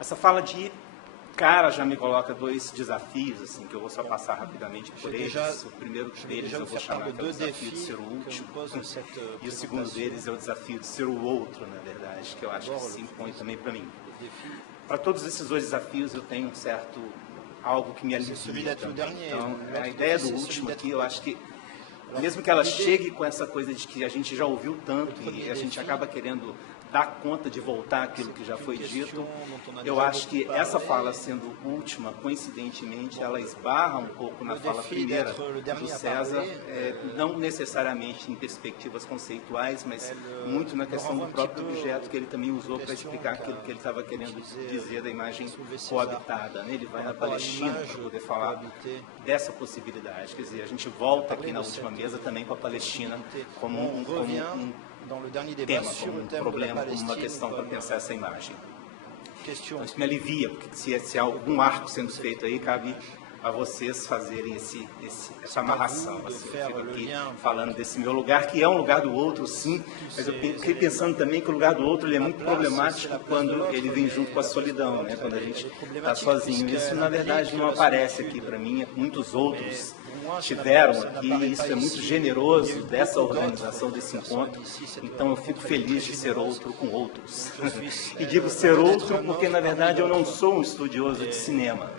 Essa fala de cara já me coloca dois desafios, assim, que eu vou só passar rapidamente por eles. O primeiro deles eu vou chamar de desafio de ser o último, e o segundo deles é o desafio de ser o outro, na verdade, que eu acho que se impõe também para mim. Para todos esses dois desafios eu tenho um certo algo que me alivia também. Então, a ideia do último aqui, eu acho que mesmo que ela chegue com essa coisa de que a gente já ouviu tanto e a gente acaba querendo dar conta de voltar aquilo que já foi dito, eu acho que essa fala sendo última, coincidentemente, ela esbarra um pouco na fala primeira do César, não necessariamente em perspectivas conceituais, mas muito na questão do próprio objeto que ele também usou para explicar aquilo que ele estava querendo dizer da imagem coabitada. Ele vai na Palestina para poder falar dessa possibilidade. Quer dizer, a gente volta aqui na última mesa também com a Palestina como um tema, como um problema, como uma questão para pensar essa imagem. Então, isso me alivia, porque se há algum arco sendo feito aí, cabe a vocês fazerem essa amarração. Assim, eu fico aqui falando desse meu lugar, que é um lugar do outro, sim, mas eu fiquei pensando também que o lugar do outro ele é muito problemático quando ele vem junto com a solidão, né? Quando a gente está sozinho. Isso, na verdade, não aparece aqui para mim, muitos outros tiveram aqui, e isso é muito generoso dessa organização desse encontro, então eu fico feliz de ser outro com outros. E digo ser outro porque, na verdade, eu não sou um estudioso de cinema.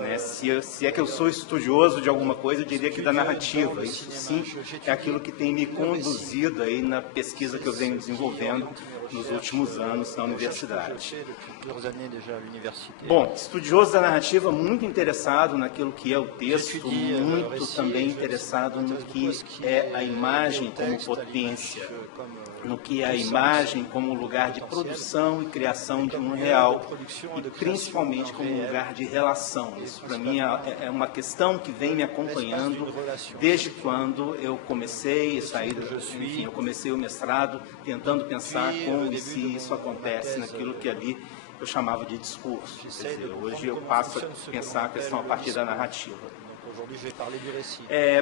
Né? Se é que eu sou estudioso de alguma coisa, eu diria que da narrativa. Isso, sim, é aquilo que tem me conduzido aí na pesquisa que eu venho desenvolvendo nos últimos anos na universidade. Bom, estudioso da narrativa, muito interessado naquilo que é o texto, muito também interessado no que é a imagem como potência, no que é a imagem como lugar de produção e criação de um real, e principalmente como lugar de relação. Isso, para mim, é uma questão que vem me acompanhando desde quando eu comecei eu comecei o mestrado tentando pensar como e se isso acontece naquilo que ali eu chamava de discurso. Quer dizer, hoje eu passo a pensar a questão a partir da narrativa.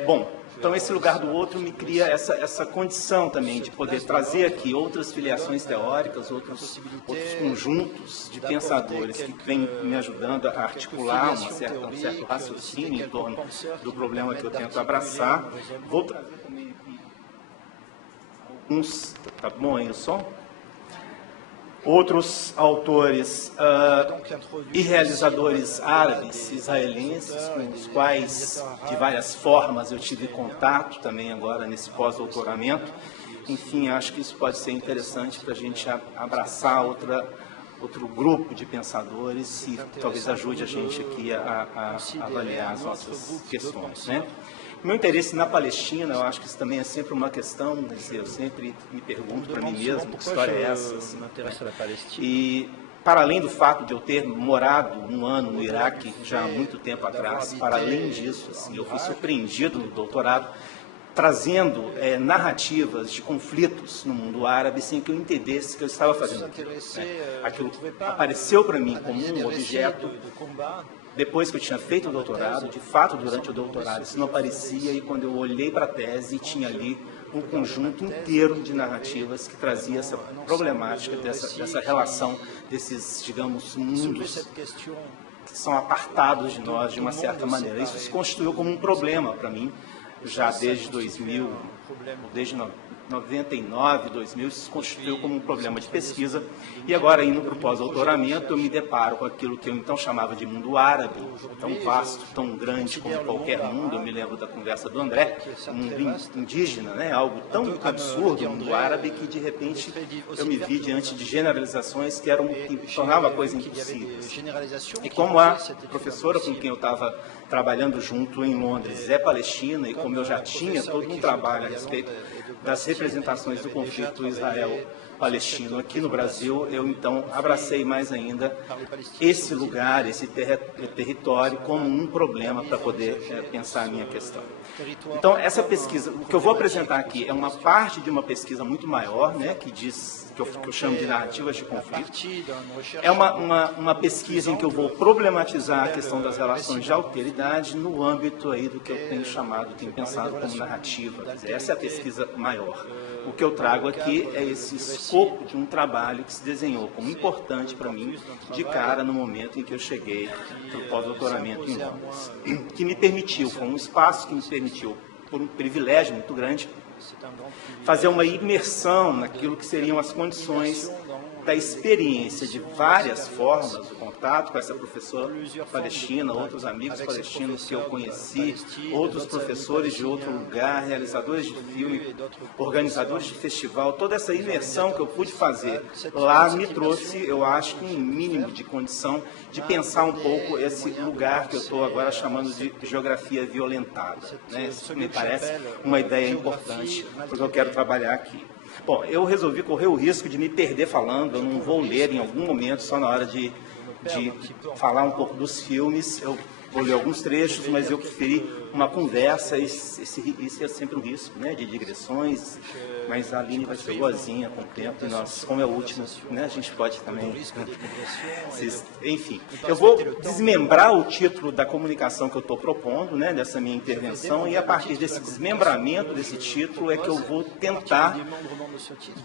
Bom, então esse lugar do outro me cria essa condição também de poder trazer aqui outras filiações teóricas, outros conjuntos de pensadores que vêm me ajudando a articular um certo raciocínio em torno do problema que eu tento abraçar. Vou trazer também aqui alguns... Tá bom aí o som? Outros autores e realizadores árabes, israelenses, com os quais, de várias formas, eu tive contato também agora nesse pós-doutoramento. Enfim, acho que isso pode ser interessante para a gente abraçar outro grupo de pensadores e talvez ajude a gente aqui a avaliar as nossas questões, né? Meu interesse na Palestina, eu acho que isso também é sempre uma questão, quer dizer, eu sempre me pergunto para mim mesmo, que história é essa? Assim, né? E, para além do fato de eu ter morado um ano no Iraque já há muito tempo atrás, para além disso, assim, eu fui surpreendido no doutorado, trazendo narrativas de conflitos no mundo árabe sem que eu entendesse que eu estava fazendo aquilo. Né? Aquilo apareceu para mim como um objeto. Depois que eu tinha feito o doutorado, de fato, durante o doutorado, isso não aparecia, e quando eu olhei para a tese, tinha ali um conjunto inteiro de narrativas que trazia essa problemática dessa relação desses, digamos, mundos que são apartados de nós de uma certa maneira. Isso se constituiu como um problema para mim, já desde 2000, desde 99, 2000, isso se constituiu como um problema de pesquisa, e agora, indo para o pós-doutoramento, eu me deparo com aquilo que eu então chamava de mundo árabe, tão vasto, tão grande como qualquer mundo. Eu me lembro da conversa do André, um mundo indígena, né? Algo tão absurdo, o mundo árabe, que de repente eu me vi diante de generalizações que tornavam a coisa impossível. E como a professora com quem eu estava trabalhando junto em Londres é palestina, e como eu já tinha todo um trabalho a respeito das representações do conflito Israel-Palestino aqui no Brasil, eu então abracei mais ainda esse lugar, esse território como um problema para poder pensar a minha questão. Então, essa pesquisa, o que eu vou apresentar aqui é uma parte de uma pesquisa muito maior, né, que eu chamo de narrativas de conflito. É uma pesquisa em que eu vou problematizar a questão das relações de alteridade no âmbito aí do que eu tenho pensado como narrativa. Essa é a pesquisa maior. o que eu trago aqui é esse escopo de um trabalho que se desenhou como importante para mim de cara no momento em que eu cheguei para o pós-doutoramento em Londres, que me permitiu, foi um espaço que me permitiu, por um privilégio muito grande, fazer uma imersão naquilo que seriam as condições da experiência de várias formas, o contato com essa professora palestina, outros amigos palestinos que eu conheci, outros professores de outro lugar, realizadores de filme, organizadores de festival, toda essa imersão que eu pude fazer lá me trouxe, eu acho, um mínimo de condição de pensar um pouco esse lugar que eu estou agora chamando de geografia violentada, né? Isso me parece uma ideia importante, porque eu quero trabalhar aqui. Bom, eu resolvi correr o risco de me perder falando, eu não vou ler em algum momento, só na hora de falar um pouco dos filmes, eu vou ler alguns trechos, mas eu preferi uma conversa, isso é sempre um risco, né, de digressões, mas a Aline vai ser boazinha com o tempo, e nós, como é o último, né, a gente pode também... Enfim, eu vou desmembrar o título da comunicação que eu estou propondo, né, dessa minha intervenção, e a partir desse desmembramento desse título é que eu vou tentar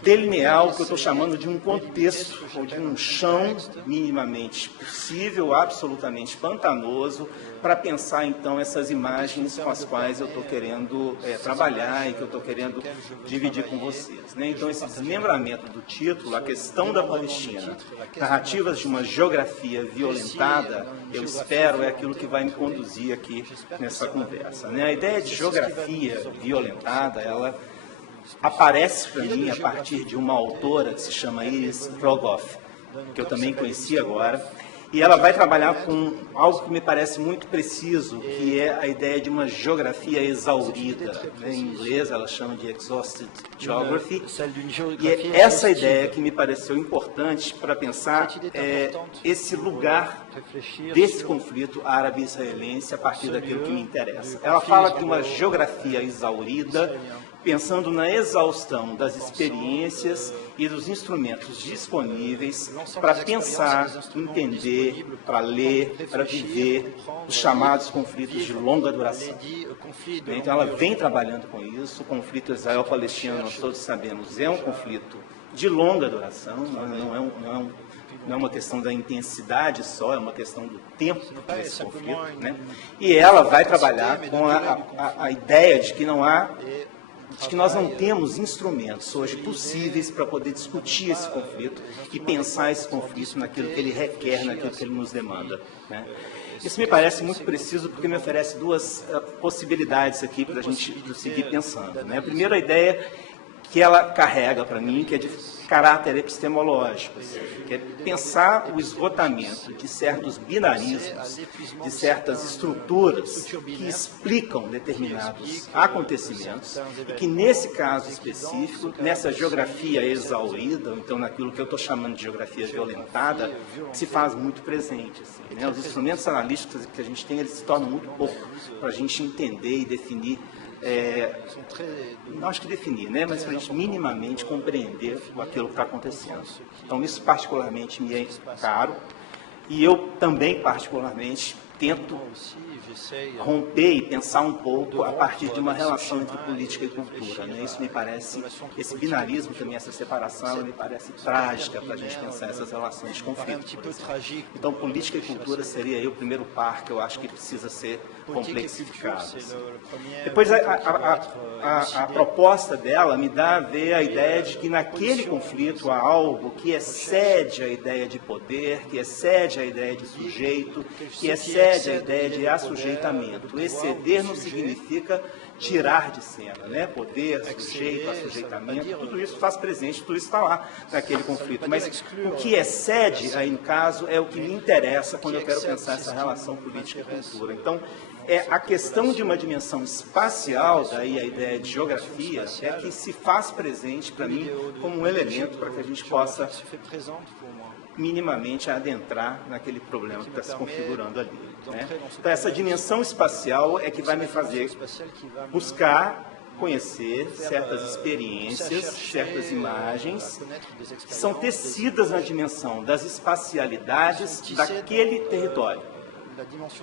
delinear o que eu estou chamando de um contexto, ou de um chão minimamente possível, absolutamente pantanoso, para pensar, então, essas imagens com as quais eu estou querendo trabalhar e que eu estou querendo dividir com vocês, né? Então, esse desmembramento do título, a questão da Palestina, narrativas de uma geografia violentada, eu espero, é aquilo que vai me conduzir aqui nessa conversa, né? A ideia de geografia violentada, ela aparece para mim a partir de uma autora que se chama Iris Rogoff, que eu também conheci agora, e ela vai trabalhar com algo que me parece muito preciso, que é a ideia de uma geografia exaurida. Em inglês ela chama de exhausted geography. E é essa ideia que me pareceu importante para pensar esse lugar desse conflito árabe-israelense a partir daquilo que me interessa. Ela fala de uma geografia exaurida, pensando na exaustão das experiências e dos instrumentos disponíveis para pensar, entender, para ler, para viver os chamados conflitos de longa duração. Então, ela vem trabalhando com isso. O conflito Israel-Palestina, nós todos sabemos, é um conflito de longa duração, não é uma questão da intensidade só, é uma questão do tempo desse conflito, né? E ela vai trabalhar com a ideia de que nós não temos instrumentos hoje possíveis para poder discutir esse conflito e pensar esse conflito naquilo que ele requer, naquilo que ele nos demanda, né? Isso me parece muito preciso porque me oferece duas possibilidades aqui para a gente seguir pensando, né? A primeira ideia que ela carrega para mim, que é de caráter epistemológico, que é pensar o esgotamento de certos binarismos, de certas estruturas que explicam determinados acontecimentos e que, nesse caso específico, nessa geografia exaurida, ou então naquilo que eu estou chamando de geografia violentada, se faz muito presente. Assim, né? Os instrumentos analíticos que a gente tem, eles se tornam muito pouco para a gente entender e definir, não acho que definir, né? Mas para a gente minimamente compreender aquilo que está acontecendo. Então, isso particularmente me é caro, e eu também particularmente tento romper e pensar um pouco a partir de uma relação entre política e cultura, né? Isso me parece, esse binarismo também, essa separação, ela me parece trágica para a gente pensar essas relações de conflito. Então, política e cultura seria aí o primeiro par que eu acho que precisa ser complexificado. Depois, a proposta dela me dá a ver a ideia de que naquele conflito há algo que excede a ideia de poder, que excede a ideia de sujeito, que excede a ideia de assujeitamento. Exceder não significa tirar de cena, né? Poder, sujeito, assujeitamento, tudo isso faz presente, tudo isso está lá naquele conflito. Mas o que excede aí no caso é o que me interessa quando eu quero pensar essa relação política e cultura. Então, a questão de uma dimensão espacial, daí a ideia de geografia, é que se faz presente para mim como um elemento para que a gente possa minimamente adentrar naquele problema que está se configurando ali, né? Então, essa dimensão espacial é que vai me fazer buscar conhecer certas experiências, certas imagens que são tecidas na dimensão das espacialidades daquele território.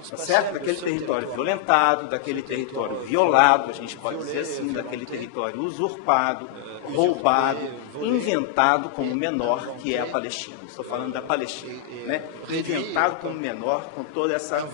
tá certo? Daquele território violentado, daquele território violado, a gente pode dizer assim, daquele território usurpado, roubado, inventado como menor, que é a Palestina. Estou falando da Palestina, né? Inventado como menor, com toda essa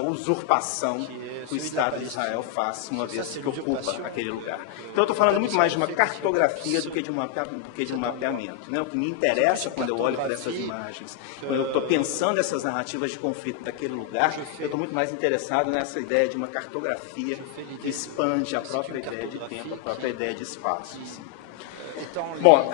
usurpação que o Estado de Israel faz uma vez que ocupa aquele lugar. Então, eu estou falando muito mais de uma cartografia do que de um mapeamento, né? O que me interessa quando eu olho para essas imagens, quando eu estou pensando essas narrativas de conflito daquele lugar, eu estou muito mais interessado nessa ideia de uma cartografia que expande a própria ideia de tempo, a própria ideia de espaço. Assim. Bom,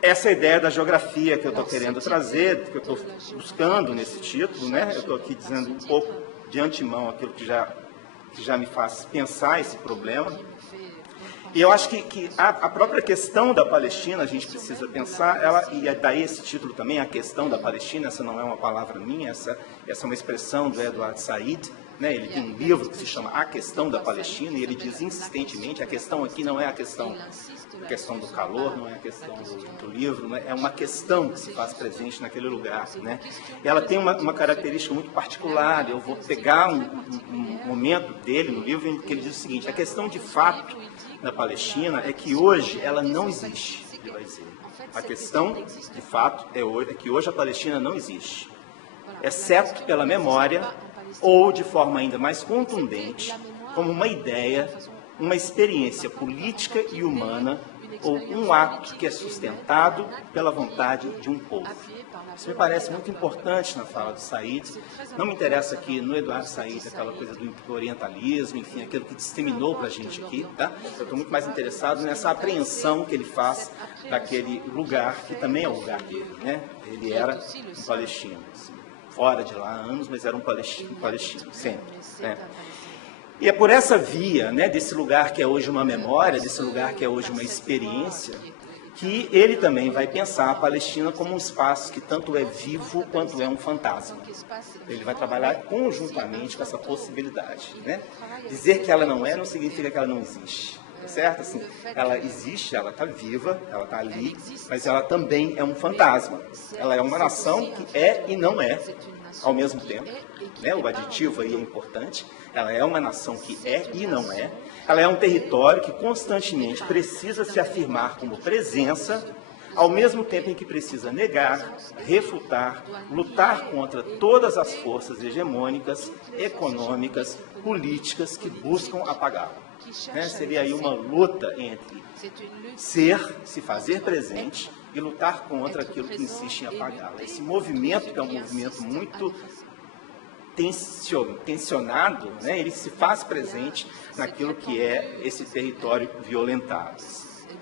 essa ideia da geografia que eu estou querendo trazer, que eu estou buscando nesse título, né? Eu estou aqui dizendo um pouco de antemão aquilo que já me faz pensar esse problema. E eu acho que a própria questão da Palestina, a gente precisa pensar, e daí esse título também, a questão da Palestina, essa não é uma palavra minha, essa é uma expressão do Edward Said, né? Ele tem um livro que se chama A Questão da Palestina, e ele diz insistentemente, a questão aqui não é a questão do calor, não é a questão do livro, né? É uma questão que se faz presente naquele lugar, né? E ela tem uma característica muito particular. Eu vou pegar um momento dele no livro em que ele diz o seguinte: a questão de fato da Palestina é que hoje ela não existe, ele vai dizer. A questão de fato é que hoje a Palestina não existe, exceto pela memória ou de forma ainda mais contundente, como uma ideia, uma experiência política e humana ou um ato que é sustentado pela vontade de um povo. Isso me parece muito importante na fala do Said. Não me interessa aqui no Eduardo Said aquela coisa do orientalismo, enfim, aquilo que disseminou para a gente aqui, tá? Eu estou muito mais interessado nessa apreensão que ele faz daquele lugar, que também é o lugar dele, né? Ele era um palestino, assim, fora de lá há anos, mas era um palestino sempre, né? E é por essa via, né, desse lugar que é hoje uma memória, desse lugar que é hoje uma experiência, que ele também vai pensar a Palestina como um espaço que tanto é vivo quanto é um fantasma. Ele vai trabalhar conjuntamente com essa possibilidade, né? Dizer que ela não é não significa que ela não existe, certo? Assim, ela existe, ela está viva, ela está ali, mas ela também é um fantasma. Ela é uma nação que é e não é ao mesmo tempo, né? O aditivo aí é importante. Ela é uma nação que é e não é. Ela é um território que constantemente precisa se afirmar como presença, ao mesmo tempo em que precisa negar, refutar, lutar contra todas as forças hegemônicas, econômicas, políticas que buscam apagá-la. Né? Seria aí uma luta entre se fazer presente e lutar contra aquilo que insiste em apagá-la. Esse movimento, que é um movimento muito tensionado, né? Ele se faz presente naquilo que é esse território violentado,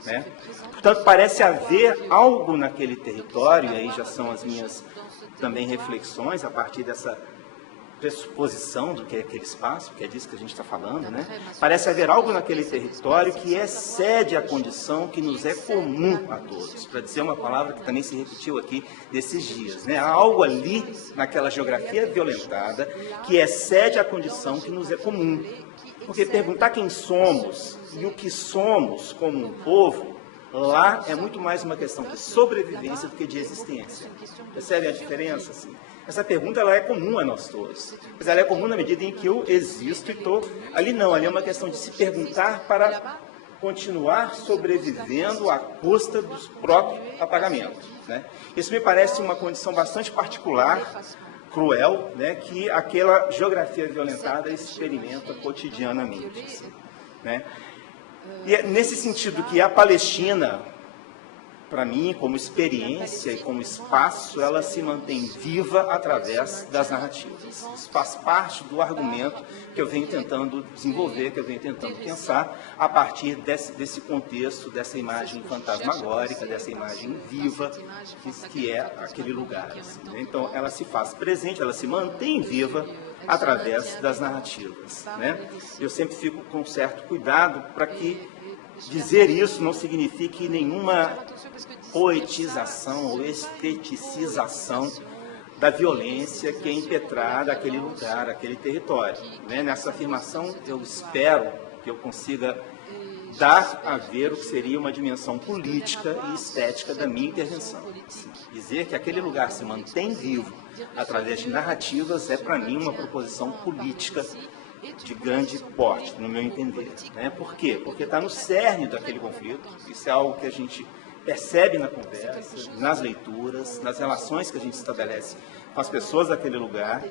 né? Portanto, parece haver algo naquele território, e aí já são as minhas também reflexões a partir dessa pressuposição do que é aquele espaço, que é disso que a gente está falando, né? Parece haver algo naquele território que excede a condição que nos é comum a todos, para dizer uma palavra que também se repetiu aqui desses dias, né? Há algo ali naquela geografia violentada que excede a condição que nos é comum, porque perguntar quem somos e o que somos como um povo, lá é muito mais uma questão de sobrevivência do que de existência. Percebe a diferença? Assim? Essa pergunta ela é comum a nós todos, mas ela é comum na medida em que eu existo e estou ali não, ali é uma questão de se perguntar para continuar sobrevivendo à custa do próprio apagamento, né? Isso me parece uma condição bastante particular, cruel, né, que aquela geografia violentada experimenta cotidianamente, assim, né? E é nesse sentido que a Palestina, para mim, como experiência e como espaço, ela se mantém viva através das narrativas. Isso faz parte do argumento que eu venho tentando desenvolver, que eu venho tentando pensar a partir desse contexto, dessa imagem fantasmagórica, dessa imagem viva que é aquele lugar. Assim, né? Então, ela se faz presente, ela se mantém viva através das narrativas, né? Eu sempre fico com certo cuidado para que dizer isso não signifique nenhuma poetização ou esteticização da violência que é impetrada aquele lugar, aquele território, né? Nessa afirmação, eu espero que eu consiga dar a ver o que seria uma dimensão política e estética da minha intervenção. Dizer que aquele lugar se mantém vivo através de narrativas é, para mim, uma proposição política de grande porte, no meu entender. Né? Por quê? Porque está no cerne daquele conflito. Isso é algo que a gente percebe na conversa, nas leituras, nas relações que a gente estabelece com as pessoas daquele lugar,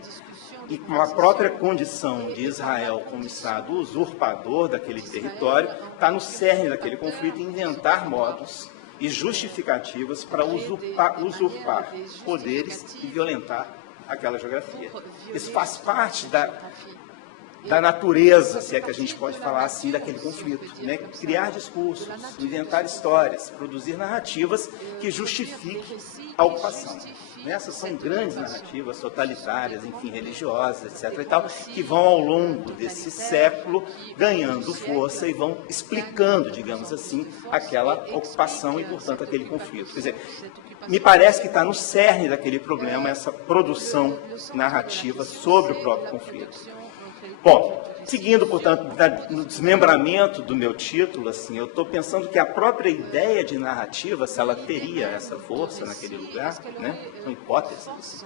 e com a própria condição de Israel como Estado usurpador daquele território, está no cerne daquele conflito inventar modos e justificativas para usurpar poderes e violentar aquela geografia. Isso faz parte da natureza, se é que a gente pode falar assim, daquele conflito. Né? Criar discursos, inventar histórias, produzir narrativas que justifiquem a ocupação. Essas são grandes narrativas totalitárias, enfim, religiosas, etc. e tal, que vão ao longo desse século ganhando força e vão explicando, digamos assim, aquela ocupação e, portanto, aquele conflito. Quer dizer, me parece que está no cerne daquele problema essa produção narrativa sobre o próprio conflito. Bom, seguindo, portanto, no desmembramento do meu título, assim, eu estou pensando que a própria ideia de narrativa, se ela teria essa força naquele lugar, né, uma hipótese, assim,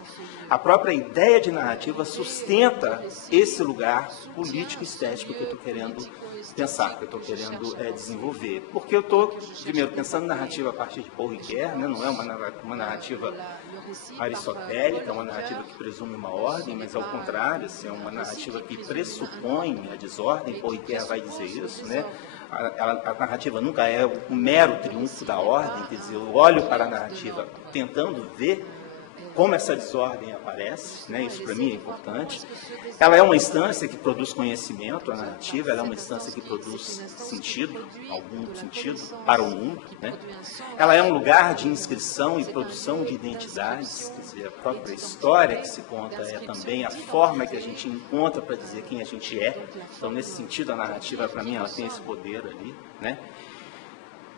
a própria ideia de narrativa sustenta esse lugar político-estético que eu estou querendo pensar, que eu estou querendo desenvolver. Porque eu estou, primeiro, pensando narrativa a partir de Paul Ricoeur, né, não é uma narrativa aristotélica, é uma narrativa que presume uma ordem, mas ao contrário, assim, é uma narrativa que pressupõe a desordem. Paul Ricoeur vai dizer isso, né? A narrativa nunca é o mero triunfo da ordem, quer dizer, eu olho para a narrativa tentando ver como essa desordem aparece, né? Isso para mim é importante. Ela é uma instância que produz conhecimento, a narrativa, ela é uma instância que produz sentido, algum sentido para o mundo, né? Ela é um lugar de inscrição e produção de identidades, quer dizer, a própria história que se conta é também a forma que a gente encontra para dizer quem a gente é. Então, nesse sentido, a narrativa, para mim, ela tem esse poder ali, né?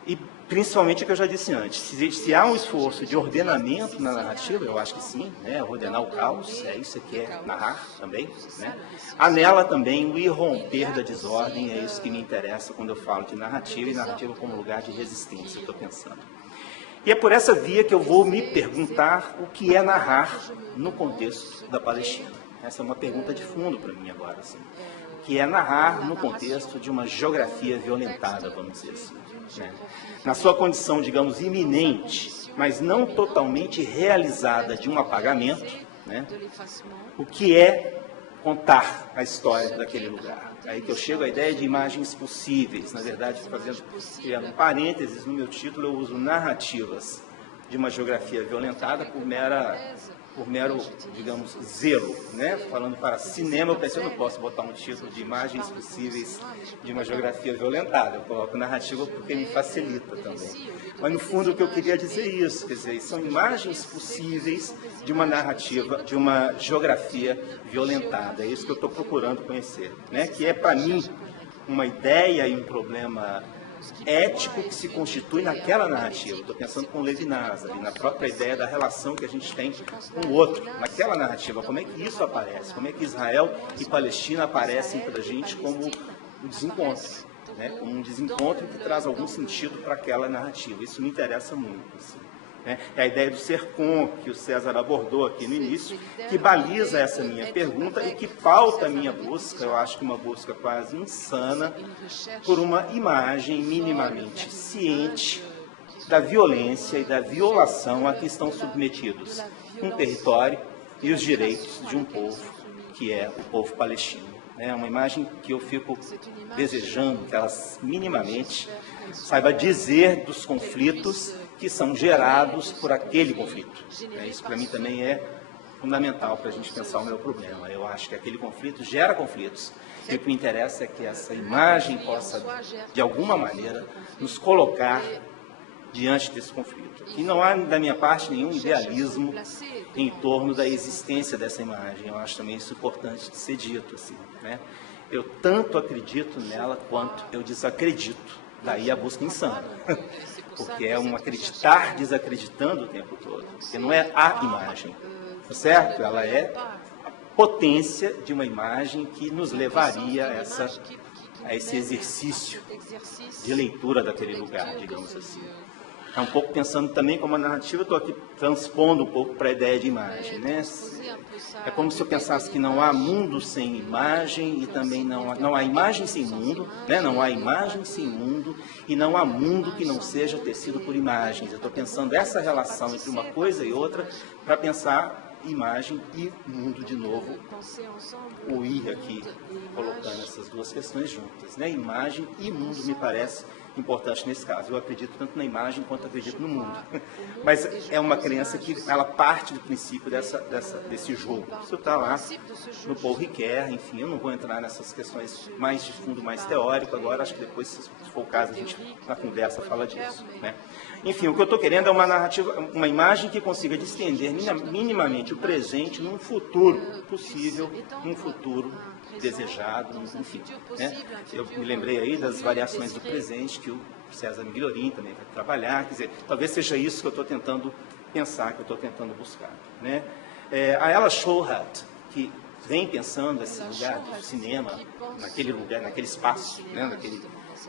E, principalmente, o que eu já disse antes, se há um esforço de ordenamento na narrativa, eu acho que sim, né, ordenar o caos, é isso que é narrar também, né? Há nela também o irromper da desordem, é isso que me interessa quando eu falo de narrativa, e narrativa como lugar de resistência, eu estou pensando. E é por essa via que eu vou me perguntar o que é narrar no contexto da Palestina. Essa é uma pergunta de fundo para mim agora, assim. O que é narrar no contexto de uma geografia violentada, vamos dizer assim. Né? Na sua condição, digamos, iminente, mas não totalmente realizada de um apagamento, né? O que é contar a história daquele lugar? Aí que eu chego à ideia de imagens possíveis. Na verdade, criando um parênteses no meu título, eu uso narrativas de uma geografia violentada por mero, digamos, zelo, né? Falando para cinema, eu pensei, eu não posso botar um título de imagens possíveis de uma geografia violentada. Eu coloco narrativa porque me facilita também. Mas, no fundo, o que eu queria dizer é isso, quer dizer, são imagens possíveis de uma narrativa, de uma geografia violentada. É isso que eu estou procurando conhecer, né? Que é, para mim, uma ideia e um problema ético que se constitui naquela narrativa. Estou pensando com Levinas, ali, na própria ideia da relação que a gente tem com o outro, naquela narrativa. Como é que isso aparece? Como é que Israel e Palestina aparecem para a gente como um desencontro, né? Como um desencontro que traz algum sentido para aquela narrativa. Isso me interessa muito, assim, né? É a ideia do Sercon, que o César abordou aqui no início, que baliza essa minha pergunta e que pauta a minha busca, eu acho que uma busca quase insana, por uma imagem minimamente ciente da violência e da violação a que estão submetidos um território e os direitos de um povo, que é o povo palestino. É uma imagem que eu fico desejando que ela minimamente saiba dizer dos conflitos que são gerados por aquele conflito. Isso para mim também é fundamental para a gente pensar o meu problema. Eu acho que aquele conflito gera conflitos. E o que me interessa é que essa imagem possa, de alguma maneira, nos colocar diante desse conflito. E não há, da minha parte, nenhum idealismo em torno da existência dessa imagem. Eu acho também isso importante de ser dito, assim, né? Eu tanto acredito nela quanto eu desacredito. Daí a busca insana. Porque é um acreditar desacreditando o tempo todo. Porque não é a imagem, certo? Ela é a potência de uma imagem que nos levaria a essa a esse exercício de leitura daquele lugar, digamos assim. É um pouco pensando também como a narrativa, eu estou aqui transpondo um pouco para a ideia de imagem, né? É como se eu pensasse que não há mundo sem imagem e também não há imagem sem mundo, né? Não há imagem sem mundo e não há mundo que não seja tecido por imagens. Eu estou pensando essa relação entre uma coisa e outra para pensar imagem e mundo de novo, o ir aqui, colocando essas duas questões juntas, né? Imagem e mundo me parece importante nesse caso. Eu acredito tanto na imagem quanto acredito no mundo. Mas é uma crença que ela parte do princípio desse jogo. Isso está lá no Paul Ricoeur, enfim, eu não vou entrar nessas questões mais de fundo, mais teórico agora, acho que depois, se for o caso, a gente na conversa fala disso, né? Enfim, o que eu estou querendo é uma narrativa, uma imagem que consiga distender minimamente o presente num futuro possível, num futuro desejado, enfim, né? Eu me lembrei aí das variações do presente que o César Migliorin também vai trabalhar, quer dizer, talvez seja isso que eu estou tentando pensar, que eu estou tentando buscar, né? A Ella Shohat, que vem pensando esse lugar do cinema, naquele lugar, naquele espaço, né?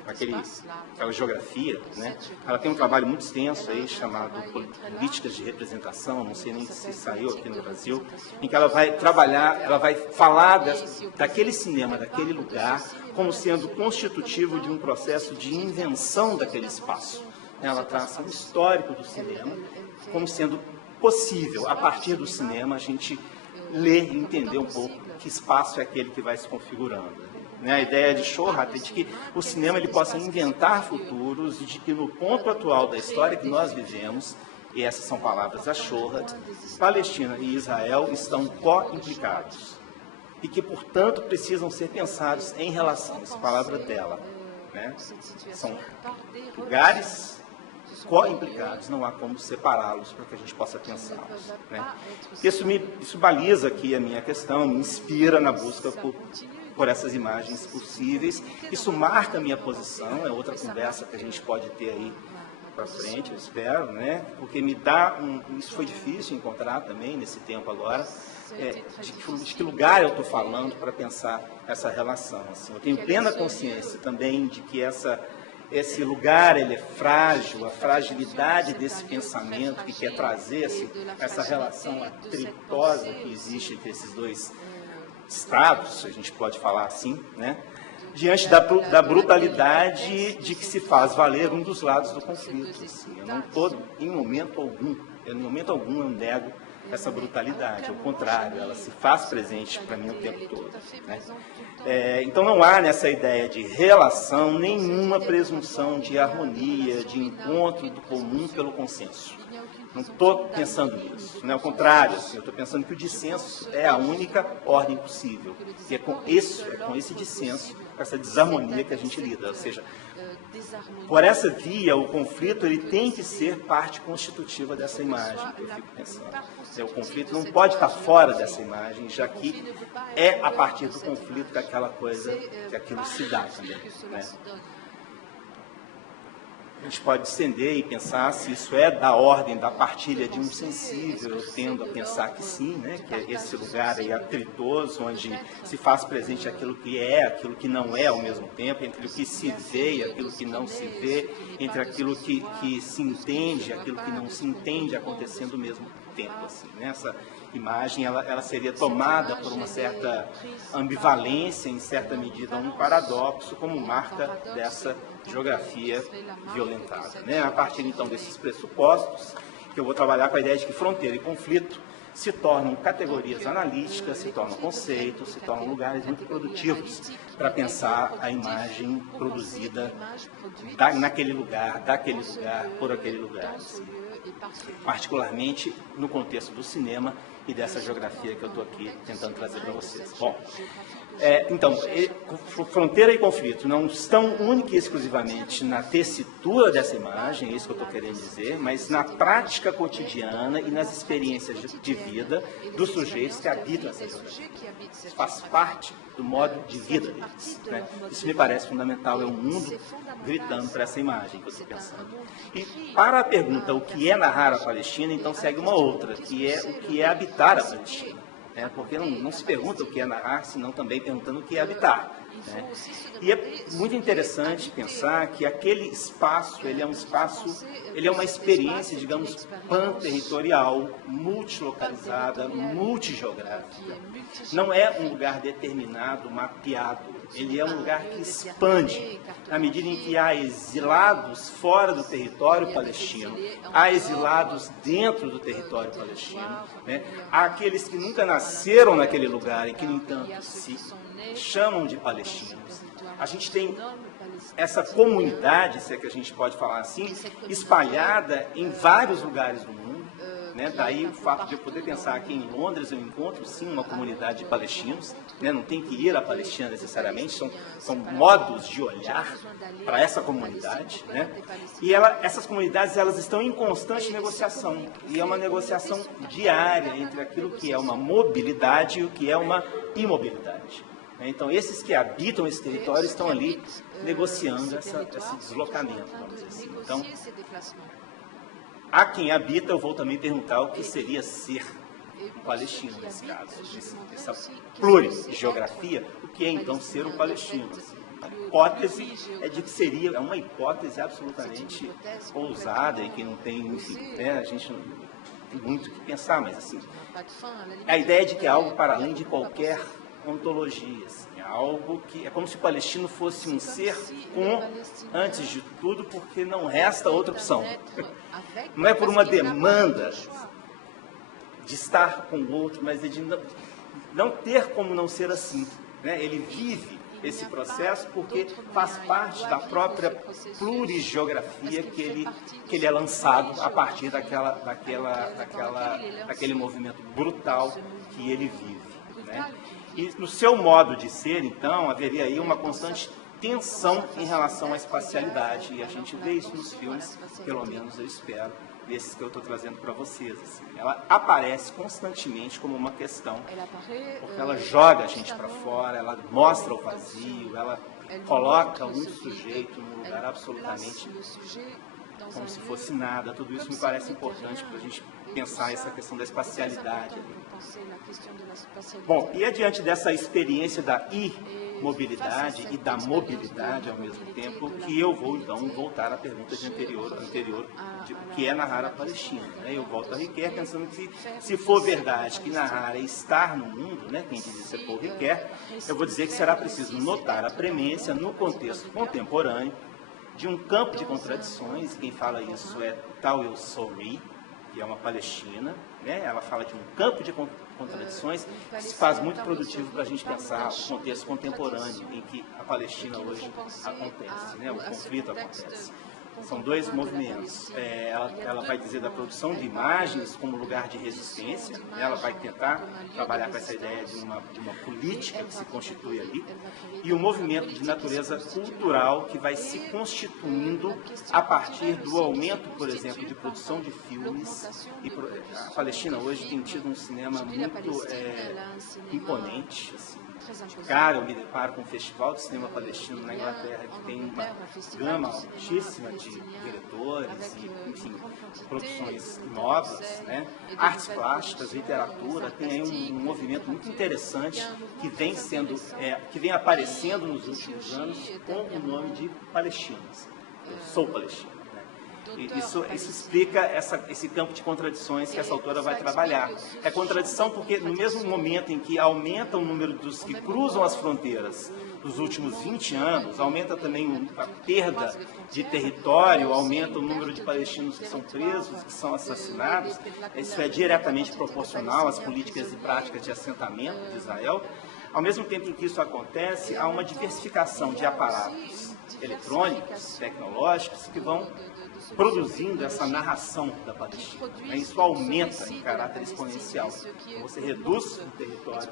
Aquela geografia, né? Ela tem um trabalho muito extenso aí chamado Políticas de Representação, não sei nem se saiu aqui no Brasil, em que ela vai trabalhar, ela vai falar daquele cinema, daquele lugar, como sendo constitutivo de um processo de invenção daquele espaço. Ela traça um histórico do cinema como sendo possível, a partir do cinema, a gente ler e entender um pouco que espaço é aquele que vai se configurando. A ideia de Shohat é de que o cinema ele possa inventar futuros e de que no ponto atual da história que nós vivemos, e essas são palavras da Shohat, Palestina e Israel estão co-implicados e que, portanto, precisam ser pensados em relação, essa palavra dela, né? São lugares co-implicados, não há como separá-los para que a gente possa pensá-los, né? Isso baliza aqui a minha questão, me inspira na busca por essas imagens possíveis. Isso marca a minha posição, é outra conversa que a gente pode ter aí para frente, eu espero, né? Porque me dá isso foi difícil encontrar também nesse tempo agora, de que lugar eu estou falando para pensar essa relação. Assim. Eu tenho plena consciência também de que esse lugar ele é frágil, a fragilidade desse pensamento que quer trazer essa relação atritosa que existe entre esses dois estados, a gente pode falar assim, né? Diante da brutalidade de que se faz valer um dos lados do conflito. Assim. Eu não estou, em momento algum eu nego essa brutalidade, ao contrário, ela se faz presente para mim o tempo todo, né? Então não há nessa ideia de relação nenhuma presunção de harmonia, de encontro do comum pelo consenso. Não estou pensando nisso, né? Ao contrário, assim, eu estou pensando que o dissenso é a única ordem possível. E é com esse dissenso, com essa desarmonia que a gente lida. Ou seja, por essa via, o conflito ele tem que ser parte constitutiva dessa imagem que eu fico pensando. O conflito não pode estar fora dessa imagem, já que é a partir do conflito que aquilo se dá também, né? A gente pode estender e pensar se isso é da ordem da partilha de um sensível. Eu tendo a pensar que sim, né? Que é esse lugar aí atritoso, onde se faz presente aquilo que não é ao mesmo tempo, entre o que se vê e aquilo que não se vê, entre aquilo que se entende e aquilo que não se entende acontecendo ao mesmo tempo. Assim, né? Essa imagem ela seria tomada por uma certa ambivalência, em certa medida um paradoxo, como marca dessa geografia violentada, né? A partir então desses pressupostos, que eu vou trabalhar com a ideia de que fronteira e conflito se tornam categorias analíticas, se tornam conceitos, se tornam lugares muito produtivos para pensar a imagem produzida naquele lugar, daquele lugar, por aquele lugar. Assim. Particularmente no contexto do cinema e dessa geografia que eu estou aqui tentando trazer para vocês. Bom, então, fronteira e conflito não estão única e exclusivamente na tessitura dessa imagem, é isso que eu estou querendo dizer, mas na prática cotidiana e nas experiências de vida dos sujeitos que habitam essa geografia. Isso faz parte do modo de vida deles, né? Isso me parece fundamental, é o mundo gritando para essa imagem que eu estou pensando. E para a pergunta, o que é narrar a Palestina, então segue uma outra, que é o que é habitar a Palestina. Porque não se pergunta o que é narrar, senão também perguntando o que é habitar. né? E é muito interessante pensar que aquele espaço, ele é uma experiência, digamos, pan-territorial, multilocalizada, multigeográfica. Não é um lugar determinado, mapeado. Ele é um lugar que expande, na medida em que há exilados fora do território palestino, há exilados dentro do território palestino, né? Há aqueles que nunca nasceram naquele lugar e que, no entanto, se chamam de palestinos. A gente tem essa comunidade, se é que a gente pode falar assim, espalhada em vários lugares do mundo, né? Daí o fato de eu poder pensar que em Londres eu encontro sim uma comunidade de palestinos, né? Não tem que ir à Palestina necessariamente, são modos de olhar para essa comunidade, né? E essas comunidades elas estão em constante negociação, e é uma negociação diária entre aquilo que é uma mobilidade e o que é uma imobilidade. Então, esses que habitam esse território estão ali negociando esse deslocamento, vamos dizer assim. Então, a quem habita, eu vou também perguntar o que seria ser um palestino nesse caso, essa plurigeografia, o que é então ser um palestino? A hipótese é de que seria uma hipótese absolutamente ousada e que não tem, enfim, né, a gente não tem muito o que pensar, mas assim, a ideia de que é algo para além de qualquer ontologia, assim, é algo que é como se o palestino fosse um ser antes de tudo, porque não resta outra opção. Não é por uma demanda de estar com o outro, mas é de não ter como não ser assim, né? Ele vive esse processo porque faz parte da própria plurigeografia que ele é lançado a partir daquele movimento brutal que ele vive, né? E no seu modo de ser, então, haveria aí uma constante tensão em relação à espacialidade. E a gente vê isso nos filmes, pelo menos eu espero, desses que eu estou trazendo para vocês. Assim. Ela aparece constantemente como uma questão, porque ela joga a gente para fora, ela mostra o vazio, ela coloca um sujeito num lugar absolutamente como se fosse nada. Tudo isso me parece importante para a gente pensar essa questão da espacialidade. Bom, e adiante dessa experiência da imobilidade e da mobilidade ao mesmo tempo, que eu vou então voltar à pergunta anterior de o que é narrar a Palestina. Né? Eu volto a Ricoeur pensando que se for verdade que narrar é estar no mundo, né? Quem diz isso é Paul Ricoeur, eu vou dizer que será preciso notar a premência no contexto contemporâneo de um campo de contradições. Quem fala isso é Tal El-Souri, que é uma palestina, né? Ela fala de um campo de contradições que se faz muito produtivo para a gente pensar o contexto contemporâneo em que a Palestina hoje acontece, né? O conflito acontece. São dois movimentos. Ela vai dizer da produção de imagens como lugar de resistência, né? Ela vai tentar trabalhar com essa ideia de uma política que se constitui ali, e um movimento de natureza cultural que vai se constituindo a partir do aumento, por exemplo, de produção de filmes. E a Palestina hoje tem tido um cinema muito imponente, assim. Cara, eu me deparo com um festival de cinema palestino na Inglaterra que tem uma gama altíssima de diretores e, enfim, produções novas, né? Artes plásticas, literatura, tem aí um movimento muito interessante que vem aparecendo nos últimos anos com o nome de palestinos. Eu sou palestino. Isso explica esse campo de contradições que essa autora vai trabalhar. É contradição porque no mesmo momento em que aumenta o número dos que cruzam as fronteiras nos últimos 20 anos, aumenta também a perda de território, aumenta o número de palestinos que são presos, que são assassinados. Isso é diretamente proporcional às políticas e práticas de assentamento de Israel. Ao mesmo tempo em que isso acontece, há uma diversificação de aparatos eletrônicos, tecnológicos, que vão produzindo essa narração da Palestina. Isso aumenta em caráter exponencial. Então, você reduz o território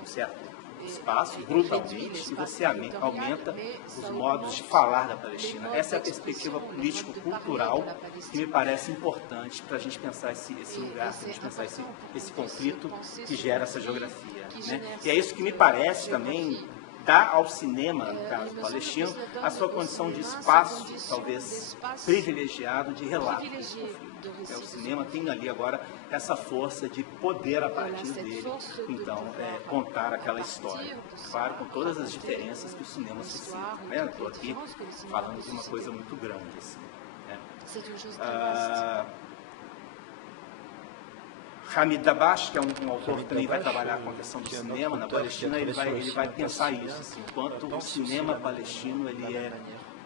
um certo espaço, brutalmente, e você aumenta os modos de falar da Palestina. Essa é a perspectiva político-cultural que me parece importante para a gente pensar esse lugar, para a gente pensar esse conflito que gera essa geografia. Né? E é isso que me parece também dá ao cinema, no caso palestino, a sua condição de espaço, talvez privilegiado, de relato desse conflito. O cinema tem ali agora essa força de poder, a partir dele, então, contar aquela história. Claro, com todas as diferenças que o cinema suscita. Né? Estou aqui falando de uma coisa muito grande. Assim, né? Hamid Dabash, que é um autor que também vai trabalhar com a questão do cinema na Palestina, ele vai pensar isso, assim, quanto o cinema palestino ele é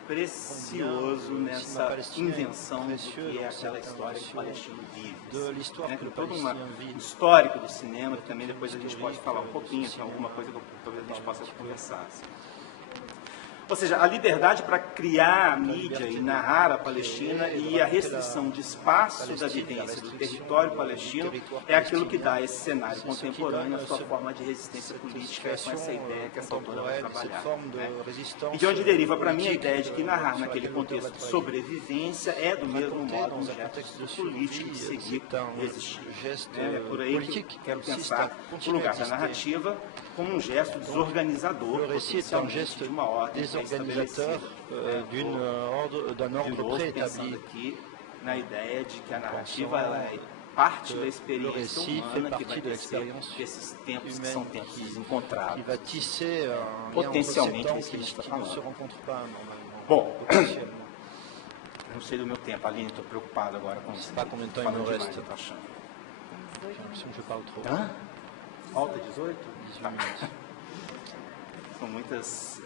precioso nessa invenção do que é aquela história que o palestino vive. Né? Tem todo um histórico do cinema, que também depois a gente pode falar um pouquinho, se é alguma coisa que talvez a gente possa conversar. Assim. Ou seja, a liberdade para criar a mídia e narrar a Palestina e a restrição de espaço da vivência do território palestino é aquilo que dá a esse cenário contemporâneo a sua forma de resistência política, com essa ideia que essa autora vai trabalhar. Né? E de onde deriva para mim a ideia de que narrar naquele contexto de sobrevivência é, do mesmo modo, um gesto político de seguir resistir. É por aí que eu quero pensar o lugar da narrativa como um gesto desorganizador, potencialmente de uma ordem organisateur d'un ordre préétabli. Aqui na ideia de que a narrativa ela é parte da experiência humana que vai tecer esses tempos que são tempos desencontrados. Potencialmente é isso que a gente está falando. Bom, não sei do meu tempo, Aline, estou preocupado agora com isso. Combien de temps il me reste? J'ai l'impression que je parle trop. Falta 18? 18 minutos. São muitas...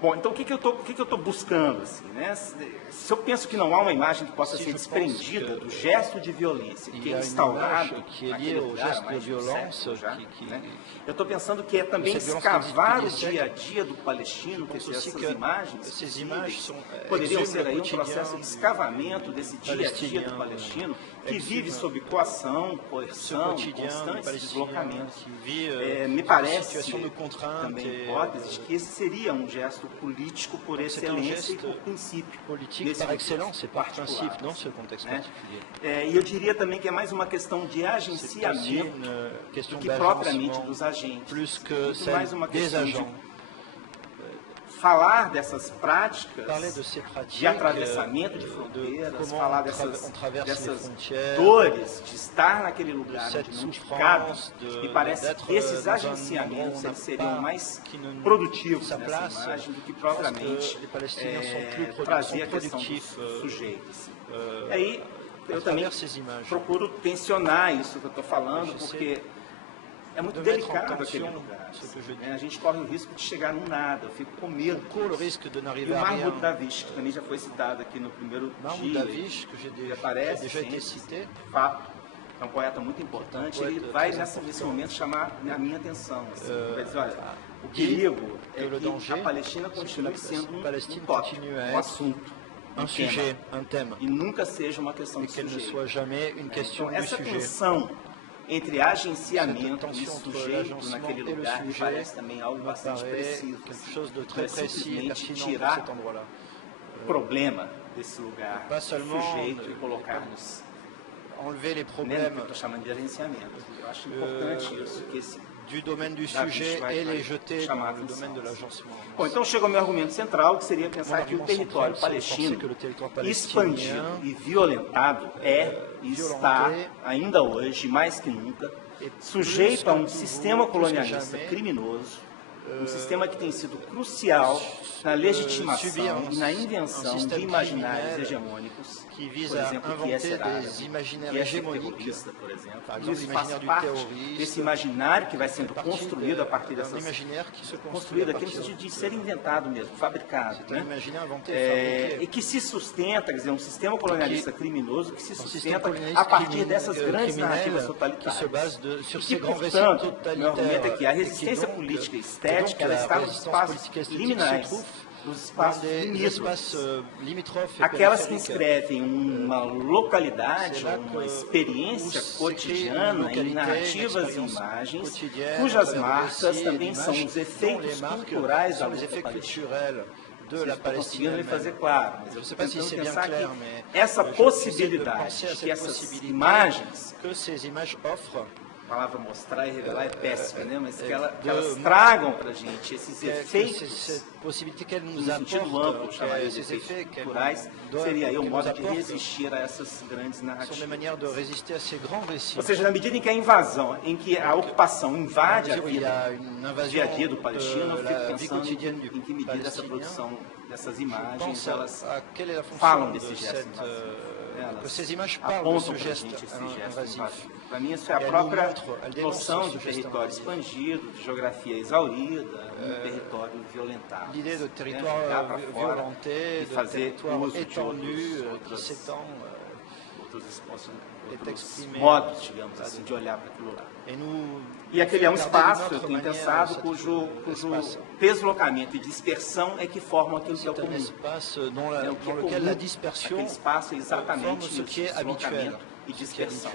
Bom, então o que eu tô buscando? Assim, né? Se eu penso que não há uma imagem que possa ser desprendida do gesto de violência que é instaurado naquele lugar há mais de um século já, né? Eu estou pensando que é também escavar o dia a dia do palestino, que essas imagens poderiam ser aí um processo de escavamento desse dia a dia do palestino que vive sob coação, coerção, constantes deslocamentos. Me parece, também hipótese, de que esse seria um gesto político por excelência e por princípio. Politique par excellence et par principe dans ce contexte particulier. E eu diria também que é mais uma questão de agenciamento do que propriamente dos agentes. Plus que muito mais uma questão des agents. de falar dessas práticas de atravessamento de fronteiras, falar dessas dores de estar naquele lugar onde não te cabe. Me parece que esses agenciamentos seriam mais produtivos nessa imagem do que propriamente trazer a questão do sujeito. Assim. Aí eu também procuro tensionar isso que eu estou falando, porque é muito delicado aquele lugar. A gente corre o risco de chegar num nada, eu fico com medo. E o Mahmoud Darwish, que também já foi citado aqui no primeiro dia, que aparece, de fato, é um poeta muito importante, ele vai nesse momento chamar a minha atenção. Assim, vai dizer, olha, o perigo é que a Palestina continue sendo um tópico, um assunto, um tema, e nunca seja uma questão de sujeito. Então, essa tensão entre agenciamento e sujeito naquele lugar me parece também algo bastante preciso. Não é simplesmente tirar o problema desse lugar, o sujeito, e colocar-nos mesmo que eu estou chamando de agenciamento. Eu acho importante isso, que esse du domaine du sujet et les jeter dans le domaine de l'agencement. Bom, então chega ao meu argumento central, que seria pensar que o território palestino expandido e violentado e está, ainda hoje, mais que nunca, sujeito a um sistema colonialista criminoso, um sistema que tem sido crucial na legitimação e na invenção de imaginários hegemônicos, por exemplo, que é ser árabe, que é ser terrorista, por exemplo. Isso faz parte desse imaginário que vai sendo construído a partir dessas... Construído aqui no sentido de ser inventado mesmo, fabricado, né? E que se sustenta, quer dizer, um sistema colonialista criminoso que se sustenta a partir dessas grandes narrativas totalitárias. E que, portanto, meu argumento é que a resistência política e estética, ela está nos espaços liminais, nos espaços limítrofes, aquelas que inscrevem uma localidade, uma experiência cotidiana em narrativas e imagens, cujas marcas também são os efeitos culturais da luta palestina. Vocês estão conseguindo me fazer claro, mas eu estou tentando pensar que essa possibilidade de que essas imagens a palavra mostrar e revelar é péssima, né? Mas que elas tragam para a gente esses efeitos, no sentido amplo, chamaria de efeitos culturais, seria aí o modo de resistir a essas grandes narrativas. Ou seja, na medida em que a invasão, em que a ocupação invade a vida, o dia a dia do palestino, eu fico pensando em que medida essa produção dessas imagens, elas falam desse gesto invasivo. Elas apontam para a gente esse gesto invasivo. Para mim, isso é a própria noção de território expandido, de geografia exaurida, um território violentado. Jogar para fora e fazer uso de outros modos, digamos assim, de olhar para aquilo lá. E aquele é um espaço, eu tenho pensado, cujo deslocamento e dispersão é que formam aquilo que é o comum. Aquele espaço é exatamente isso, deslocamento e dispersão.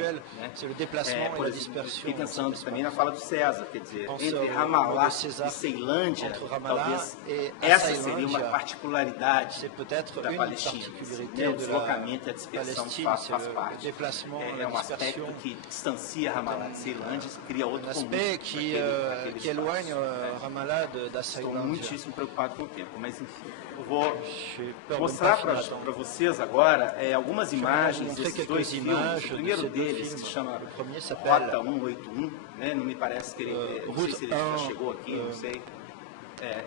Por exemplo, fiquei pensando também na fala do César, quer dizer, entre Ramallah e Ceilândia, talvez essa seria uma particularidade da Palestina. O deslocamento e a dispersão faz parte. É um aspecto que distancia Ramallah de Ceilândia e cria outro comum. Estou muitíssimo preocupado com o tempo, mas enfim. Eu vou mostrar para vocês agora algumas imagens desses dois filmes. O primeiro deles, que se chama Rota 181, né? Não me parece que ele, não sei se ele já chegou aqui, não sei.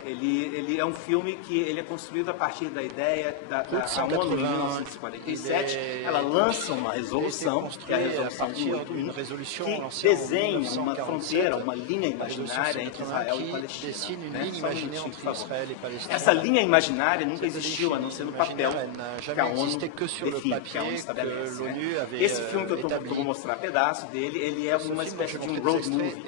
Ele é um filme que ele é construído a partir da ideia da ONU em 1947. Ela lança uma resolução, que é a resolução 181, que desenha uma fronteira, uma linha imaginária entre Israel e Palestina. Né? Só um minutinho, por favor. Essa linha imaginária nunca existiu, a não ser no papel que a ONU define, que a ONU estabelece. Né? Esse filme que eu vou mostrar pedaço dele, ele é uma espécie de um road movie,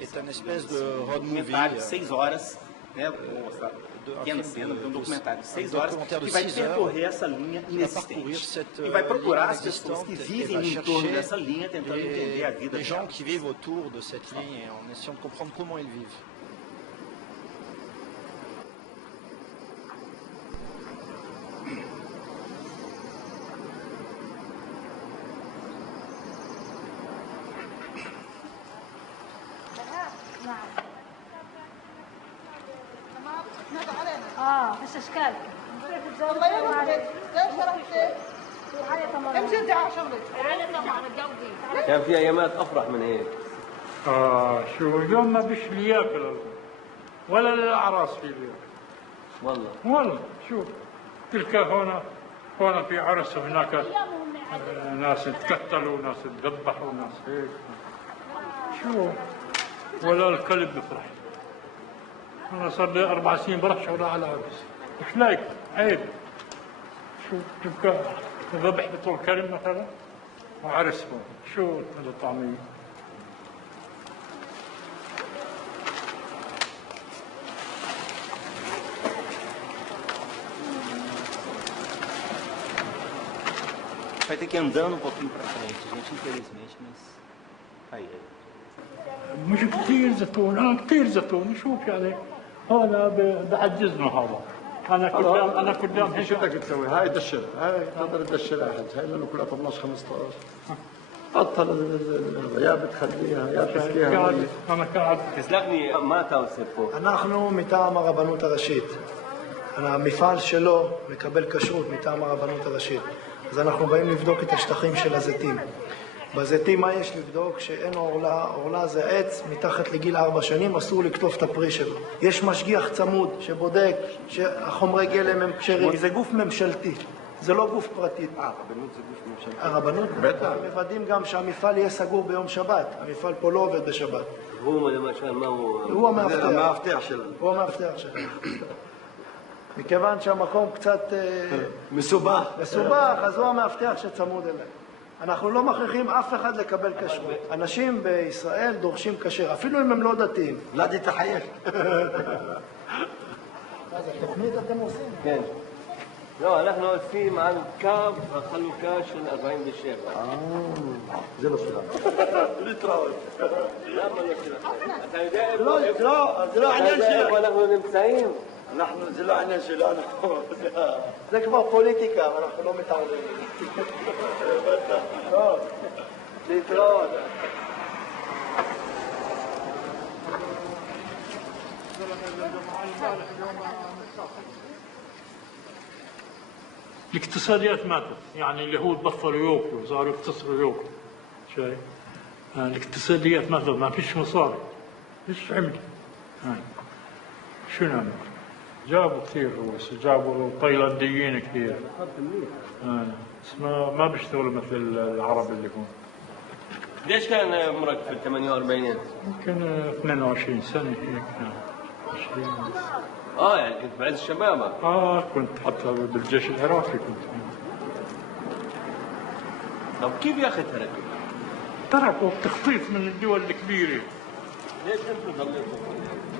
um documentário de 6 horas, né? Vou mostrar pequena cena de um documentário de 6 horas que vai percorrer essa linha inexistente e vai procurar as pessoas que vivem no entorno dessa linha tentando entender a vida delas. Que vivem autour de cette ligne en essayant de comprendre comment ils vivent. ايش اشكالك؟ كيف تتزوجي؟ ليش رحتي؟ امشي انت على شغلك. كان في ايامات افرح من هيك. شو اليوم ما فيش اللي ياكل ولا الاعراس في اليوم. والله شوف تلك هنا في عرس وهناك ناس تقتلوا وناس تذبحوا وناس هيك. شو ولا الكلب بفرح. أنا صار لي 4 سنين برحش ولا على عرس. مش لايك عيب. شو تبقى ذبح بطول كريم مثلا وعرس شو هذا الطعمية. Vai ter que ir andando um pouquinho para frente, gente, infelizmente, mas aí. مش كثير زيتون، كثير زيتون، شوف يعني هذا بعجزنا هذا. انا قدام ايش بدك تسوي؟ هاي دشر، هاي تقدر تدشر احد، هاي لانه كلها 12 15. بطل يا بتخليها يا تسقيها. انا قاعد تسلخني ما تاوسف فوق. אנחנו מטעם הרבנות הראשית. המפעל שלו מקבל כשרות מטעם הרבנות הראשית. אז אנחנו באים לבדוק את השטחים של הזיתים. בזיתים מה יש לבדוק? שאין עורלה, עורלה זה עץ מתחת לגיל 4 שנים, אסור לקטוף את הפרי שלו. יש משגיח צמוד שבודק שהחומרי גלם הם כשרים. זה גוף ממשלתי, זה לא גוף פרטי. הרבנות זה גוף ממשלתי. הרבנות? בטח. מוודאים גם שהמפעל יהיה סגור ביום שבת. המפעל פה לא עובד בשבת. הוא למשל מה הוא? הוא המאבטח שלנו. הוא המאבטח שלנו. מכיוון שהמקום קצת מסובך, אז הוא המאבטח שצמוד אליי. אנחנו לא מכריחים אף אחד לקבל כשרות. אנשים בישראל דורשים כשר, אפילו אם הם לא דתיים. ולדי תחייך. מה זה, תוכנית אתם עושים? כן. לא, אנחנו עושים על קו החלוקה של 47. זה לא שלנו. להתראות. למה לא שלכם? אתה יודע זה לא עניין שלנו. איפה אנחנו נמצאים? זה לא עניין שלנו. זה כבר פוליטיקה, אבל אנחנו לא מתערבים. להתראות. الاقتصاديات ماتت، يعني اليهود بطلوا يوكلوا صاروا يقتصروا يوكلوا. شايف؟ الاقتصاديات ماتت، ما فيش مصاري، فيش عملة. شو نعمل؟ جابوا كثير روس، جابوا تايلانديين كثير. بس ما بيشتغلوا مثل العرب اللي هون. ليش كان عمرك في ال 48 انت؟ يمكن 22 سنة هيك. 20. يعني كنت بعز الشباب. كنت حتى بالجيش العراقي كنت. طب كيف يا اخي تركوا؟ تركوا بتخطيط من الدول الكبيرة. ليش انتم ضليتوا؟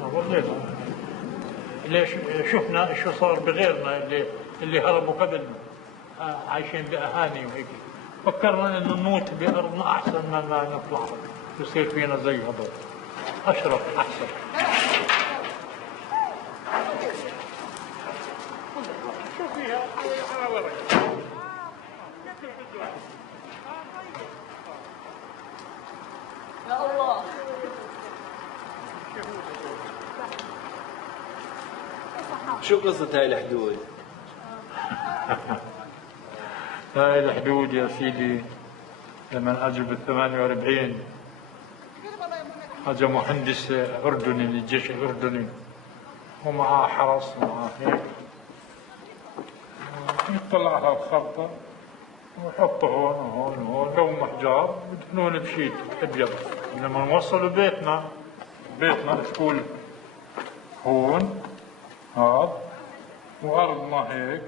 والله ليش شفنا شو صار بغيرنا اللي هربوا قبلنا، عايشين بأهاني وهيك. فكرنا انه نموت بأرضنا احسن ما نطلع يصير فينا زي هذول. اشرف احسن. شو فيها؟ يا الله. شو قصة هاي الحدود؟ هاي الحدود يا سيدي لما اجوا بال 48 اجى مهندس اردني للجيش الاردني ومعاه حرس ومعاه هيك، يطلع على الخرطة ويحطه هون وهون وهون لو محجار ودهنون بشيت ابيض. لما نوصلوا بيتنا تقول هون هاد وارضنا هيك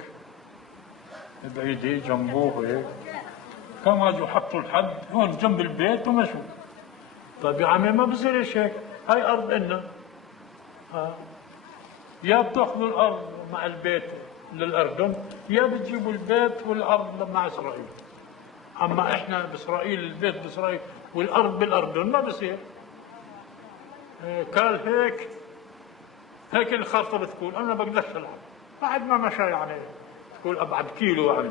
بعيدة جنبوه هيك. كانوا اجوا حطوا الحد هون جنب البيت ومشوا. طيب يا عمي ما بصيرش هيك، هاي ارض إلنا. يا بتاخذوا الارض مع البيت للاردن يا بتجيبوا البيت والارض مع اسرائيل. اما احنا باسرائيل البيت باسرائيل والارض بالاردن ما بصير. قال هيك الخارطه بتقول انا بقدرش العب. بعد ما مشى يعني تقول ابعد كيلو يعني.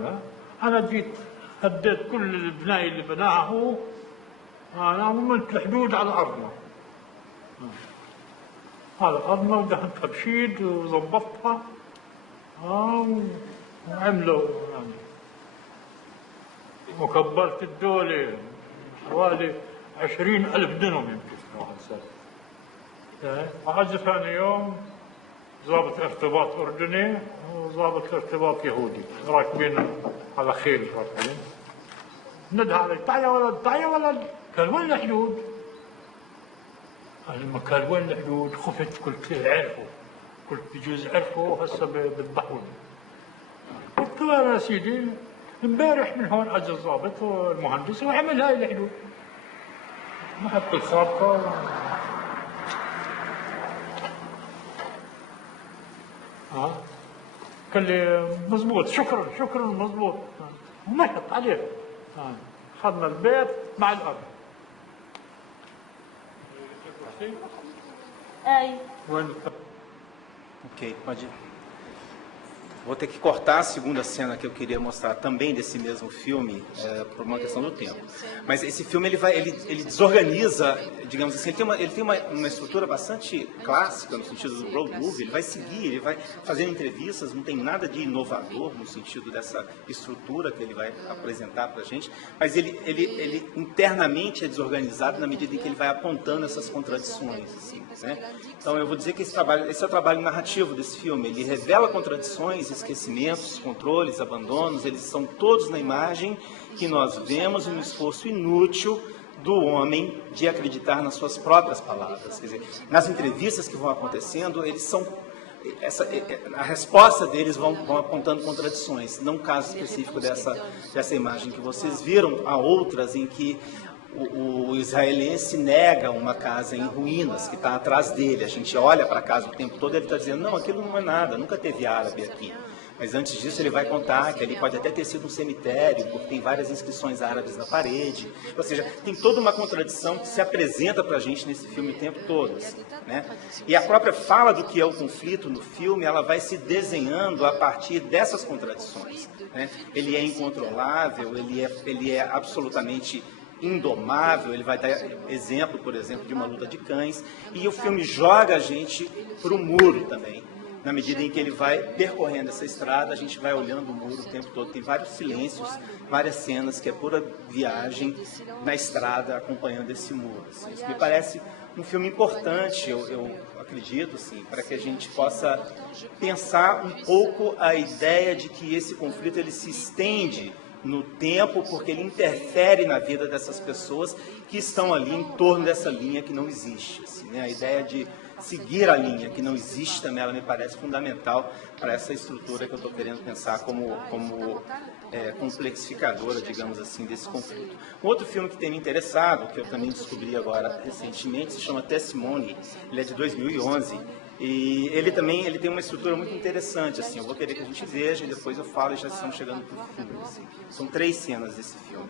انا جيت هديت كل البنايه اللي بناها هو. انا عملت الحدود على ارضنا. على ارضنا ودهنتها بشيد وظبطتها. وعملوا يعني وكبرت الدولة حوالي 20,000 دنم يمكن واحد سنة. وعجز ثاني يوم ضابط ارتباط أردني وضابط ارتباط يهودي راكبين على خيل راكبين. ندها علي تعال يا ولد تعال يا ولد. قال وين الحدود؟ لما قال وين الحدود خفت قلت عرفوا. قلت بجوز عرفوا هسه بيذبحوني. قلت له يا سيدي امبارح من هون اجى الضابط والمهندس وعمل هاي الحدود. ما حط الخارطة قال لي مزبوط شكرا مزبوط. ومشط عليه. اخذنا البيت مع الارض. وين Ok, pode ir. Vou ter que cortar a segunda cena que eu queria mostrar também desse mesmo filme, por uma questão do tempo. Mas esse filme ele desorganiza, digamos assim, ele tem uma estrutura bastante clássica no sentido do road movie. Ele vai seguir, ele vai fazendo entrevistas, não tem nada de inovador no sentido dessa estrutura que ele vai apresentar para a gente. Mas ele internamente é desorganizado na medida em que ele vai apontando essas contradições, assim, né? Então eu vou dizer que esse é o trabalho narrativo desse filme. Ele revela contradições, esquecimentos, controles, abandonos, eles são todos na imagem que nós vemos um esforço inútil do homem de acreditar nas suas próprias palavras. Quer dizer, nas entrevistas que vão acontecendo, eles são a resposta deles vão apontando contradições. Não um caso específico dessa imagem que vocês viram, há outras em que o israelense nega uma casa em ruínas que está atrás dele. A gente olha para a casa o tempo todo e ele está dizendo, não, aquilo não é nada, nunca teve árabe aqui. Mas antes disso ele vai contar que ali pode até ter sido um cemitério, porque tem várias inscrições árabes na parede. Ou seja, tem toda uma contradição que se apresenta para a gente nesse filme o tempo todo. Assim, né? E a própria fala do que é o conflito no filme, ela vai se desenhando a partir dessas contradições. Né? Ele é incontrolável, ele é absolutamente indomável, ele vai dar exemplo, por exemplo, de uma luta de cães, e o filme joga a gente para o muro também. na medida em que ele vai percorrendo essa estrada, a gente vai olhando o muro o tempo todo, tem vários silêncios, várias cenas que é pura viagem na estrada acompanhando esse muro. Assim. Isso me parece um filme importante, eu acredito, assim, para que a gente possa pensar um pouco a ideia de que esse conflito ele se estende no tempo, porque ele interfere na vida dessas pessoas que estão ali em torno dessa linha que não existe. Assim, né? A ideia de seguir a linha que não existe também, ela me parece fundamental para essa estrutura que eu estou querendo pensar como complexificadora, digamos assim, desse conflito. Um outro filme que tem me interessado, que eu também descobri agora recentemente, se chama Testimony, ele é de 2011, e ele tem uma estrutura muito interessante, assim, eu vou querer que a gente veja e depois eu falo e já estamos chegando para o fim. Assim. São 3 cenas desse filme.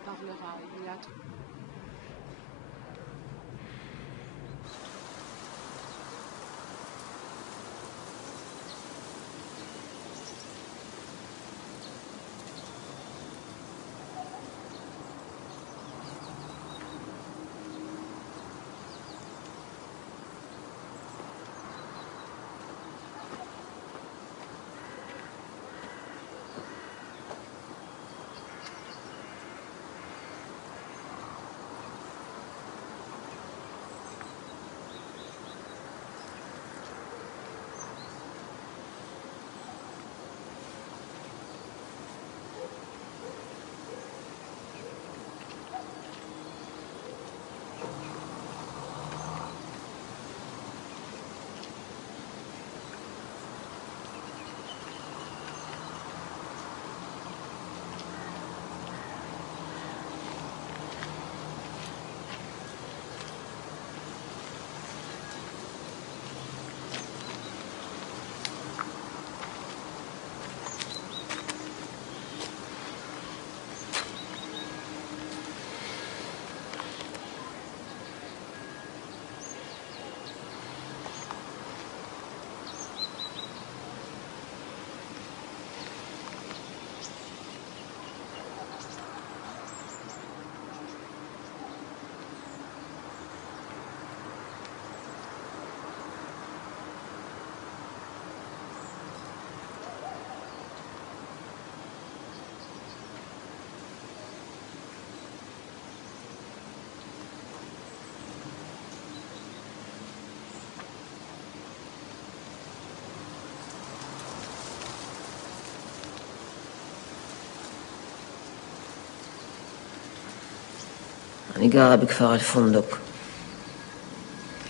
אני גרה בכפר אל-פונדוק.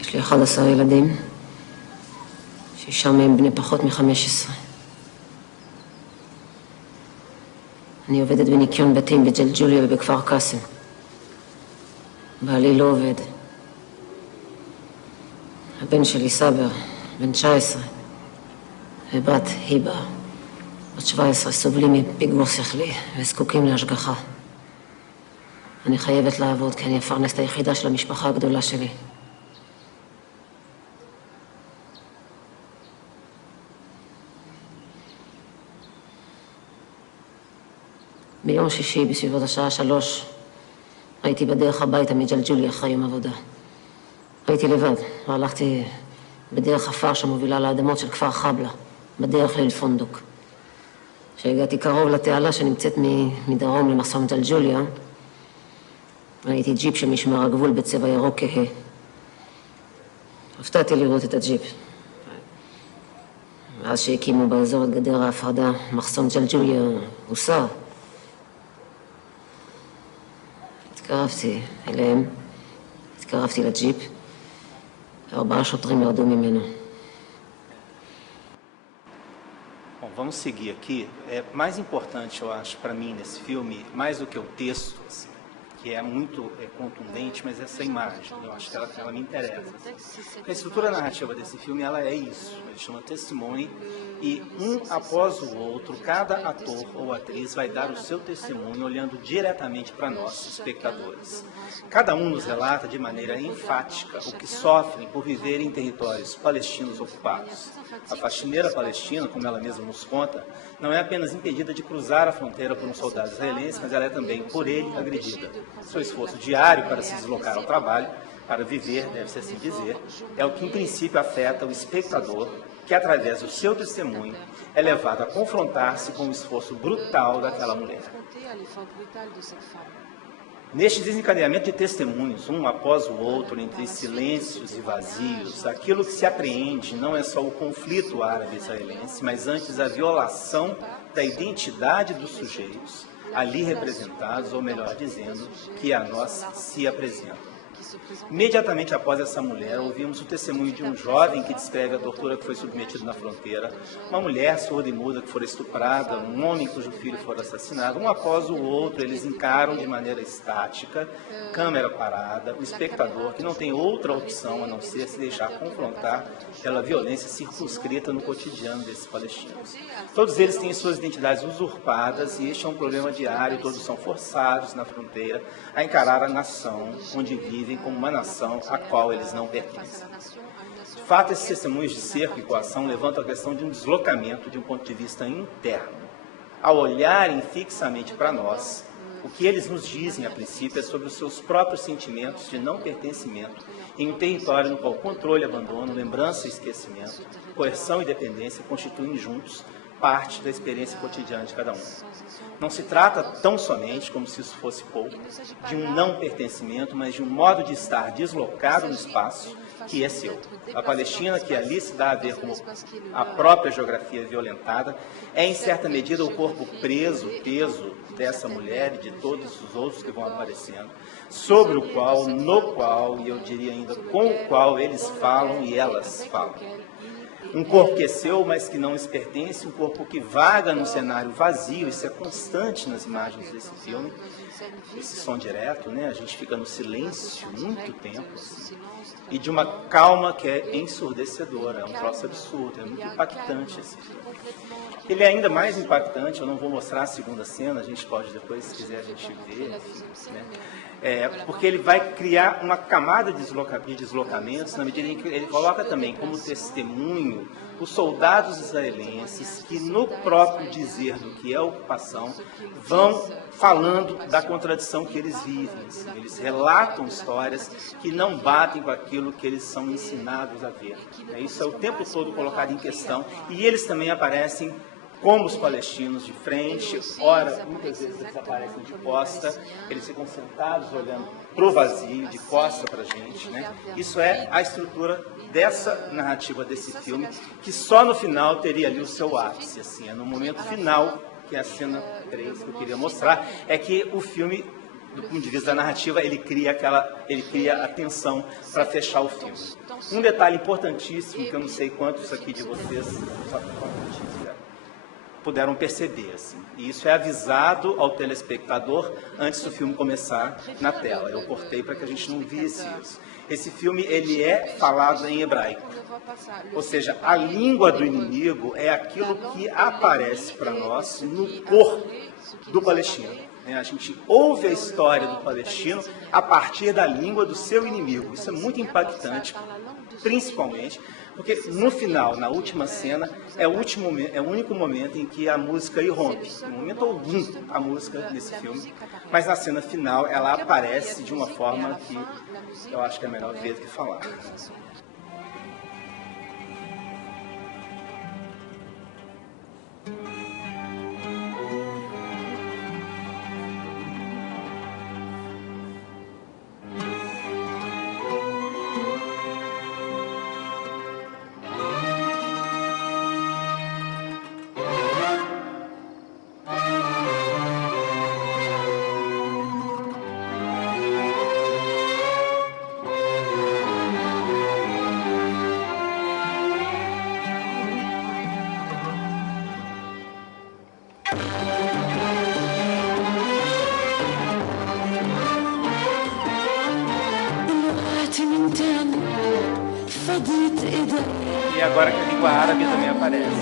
יש לי 11 ילדים, 6 מהם בני פחות מ-15. אני עובדת בניקיון בתים בג'לג'וליה ובכפר קאסם. בעלי לא עובד. הבן שלי סבר, בן 19, ובת היבה, בת 17, סובלים מפיגור שכלי וזקוקים להשגחה. אני חייבת לעבוד, כי אני הפרנסת היחידה של המשפחה הגדולה שלי. ביום שישי, בסביבות השעה 3, הייתי בדרך הביתה מג'לג'וליה אחרי יום עבודה. הייתי לבד, והלכתי בדרך עפר שמובילה לאדמות של כפר חבלה, בדרך לאל-פונדוק. כשהגעתי קרוב לתעלה שנמצאת מדרום למחסום ג'לג'וליה, ראיתי ג'יפ של משמר הגבול בצבע ירוק כהה. הפתעתי לראות את הג'יפ. מאז שהקימו באזור את גדר ההפרדה, מחסום ג'לג'וליה הוסר. התקרבתי אליהם, התקרבתי לג'יפ, 4 שוטרים ירדו ממנו. Bom, vamos seguir aqui. Mais importante, eu acho, para mim, nesse filme, mais do que o texto, assim, que é muito contundente, mas essa imagem, eu acho que ela me interessa. A estrutura narrativa desse filme, ela é isso, ele chama Testimony, e um após o outro, cada ator ou atriz vai dar o seu testemunho olhando diretamente para nós, espectadores. Cada um nos relata de maneira enfática o que sofrem por viver em territórios palestinos ocupados. A faxineira palestina, como ela mesma nos conta, não é apenas impedida de cruzar a fronteira por um soldado israelense, mas ela é também, por ele, agredida. Seu esforço diário para se deslocar ao trabalho, para viver, deve-se assim dizer, é o que em princípio afeta o espectador que através do seu testemunho é levado a confrontar-se com o esforço brutal daquela mulher. Neste desencadeamento de testemunhos, um após o outro, entre silêncios e vazios, aquilo que se apreende não é só o conflito árabe-israelense, mas antes a violação da identidade dos sujeitos ali representados, ou melhor dizendo, que a nós se apresentam. Imediatamente após essa mulher, ouvimos o testemunho de um jovem que descreve a tortura que foi submetido na fronteira, uma mulher surda e muda que fora estuprada, um homem cujo filho fora assassinado. Um após o outro, eles encaram de maneira estática, câmera parada, o espectador que não tem outra opção a não ser se deixar confrontar pela violência circunscrita no cotidiano desses palestinos. Todos eles têm suas identidades usurpadas e este é um problema diário, todos são forçados na fronteira a encarar a nação onde vivem como uma nação a qual eles não pertencem. De fato, esses testemunhos de cerco e coação levantam a questão de um deslocamento de um ponto de vista interno. Ao olharem fixamente para nós, o que eles nos dizem, a princípio, é sobre os seus próprios sentimentos de não pertencimento em um território no qual controle, abandono, lembrança e esquecimento, coerção e dependência constituem juntos parte da experiência cotidiana de cada um. Não se trata tão somente, como se isso fosse pouco, de um não pertencimento, mas de um modo de estar deslocado no espaço que é seu. A Palestina, que ali se dá a ver como a própria geografia violentada, é em certa medida o corpo preso, o peso dessa mulher e de todos os outros que vão aparecendo, sobre o qual, no qual, e eu diria ainda com o qual eles falam e elas falam. Um corpo que é seu, mas que não lhes pertence, um corpo que vaga num cenário vazio, isso é constante nas imagens desse filme, esse som direto, né? A gente fica no silêncio muito tempo, e de uma calma que é ensurdecedora, é um troço absurdo, é muito impactante esse filme. Ele é ainda mais impactante, eu não vou mostrar a segunda cena, a gente pode depois, se quiser, a gente ver, enfim, né? Porque ele vai criar uma camada de deslocamentos, na medida em que ele coloca também como testemunho os soldados israelenses que, no próprio dizer do que é a ocupação, vão falando da contradição que eles vivem. Assim. Eles relatam histórias que não batem com aquilo que eles são ensinados a ver. Isso é o tempo todo colocado em questão. E eles também aparecem como os palestinos de frente, ora, muitas vezes eles aparecem de costa, eles ficam sentados olhando para o vazio, de costa para a gente, né? Isso é a estrutura dessa narrativa desse filme, que só no final teria ali o seu ápice, assim, é no momento final, que é a cena 3 que eu queria mostrar, é que o filme, do ponto de vista da narrativa, ele cria a tensão para fechar o filme. Um detalhe importantíssimo, que eu não sei quantos aqui de vocês puderam perceber, assim. E isso é avisado ao telespectador antes do filme começar na tela. Eu cortei para que a gente não visse isso. Esse filme, ele é falado em hebraico. Ou seja, a língua do inimigo é aquilo que aparece para nós no corpo do palestino. A gente ouve a história do palestino a partir da língua do seu inimigo. Isso é muito impactante, principalmente porque no final, na última cena, é o único momento em que a música irrompe. Em momento algum a música nesse filme, mas na cena final ela aparece de uma forma que eu acho que é melhor ver do que falar. E agora que a língua árabe também aparece.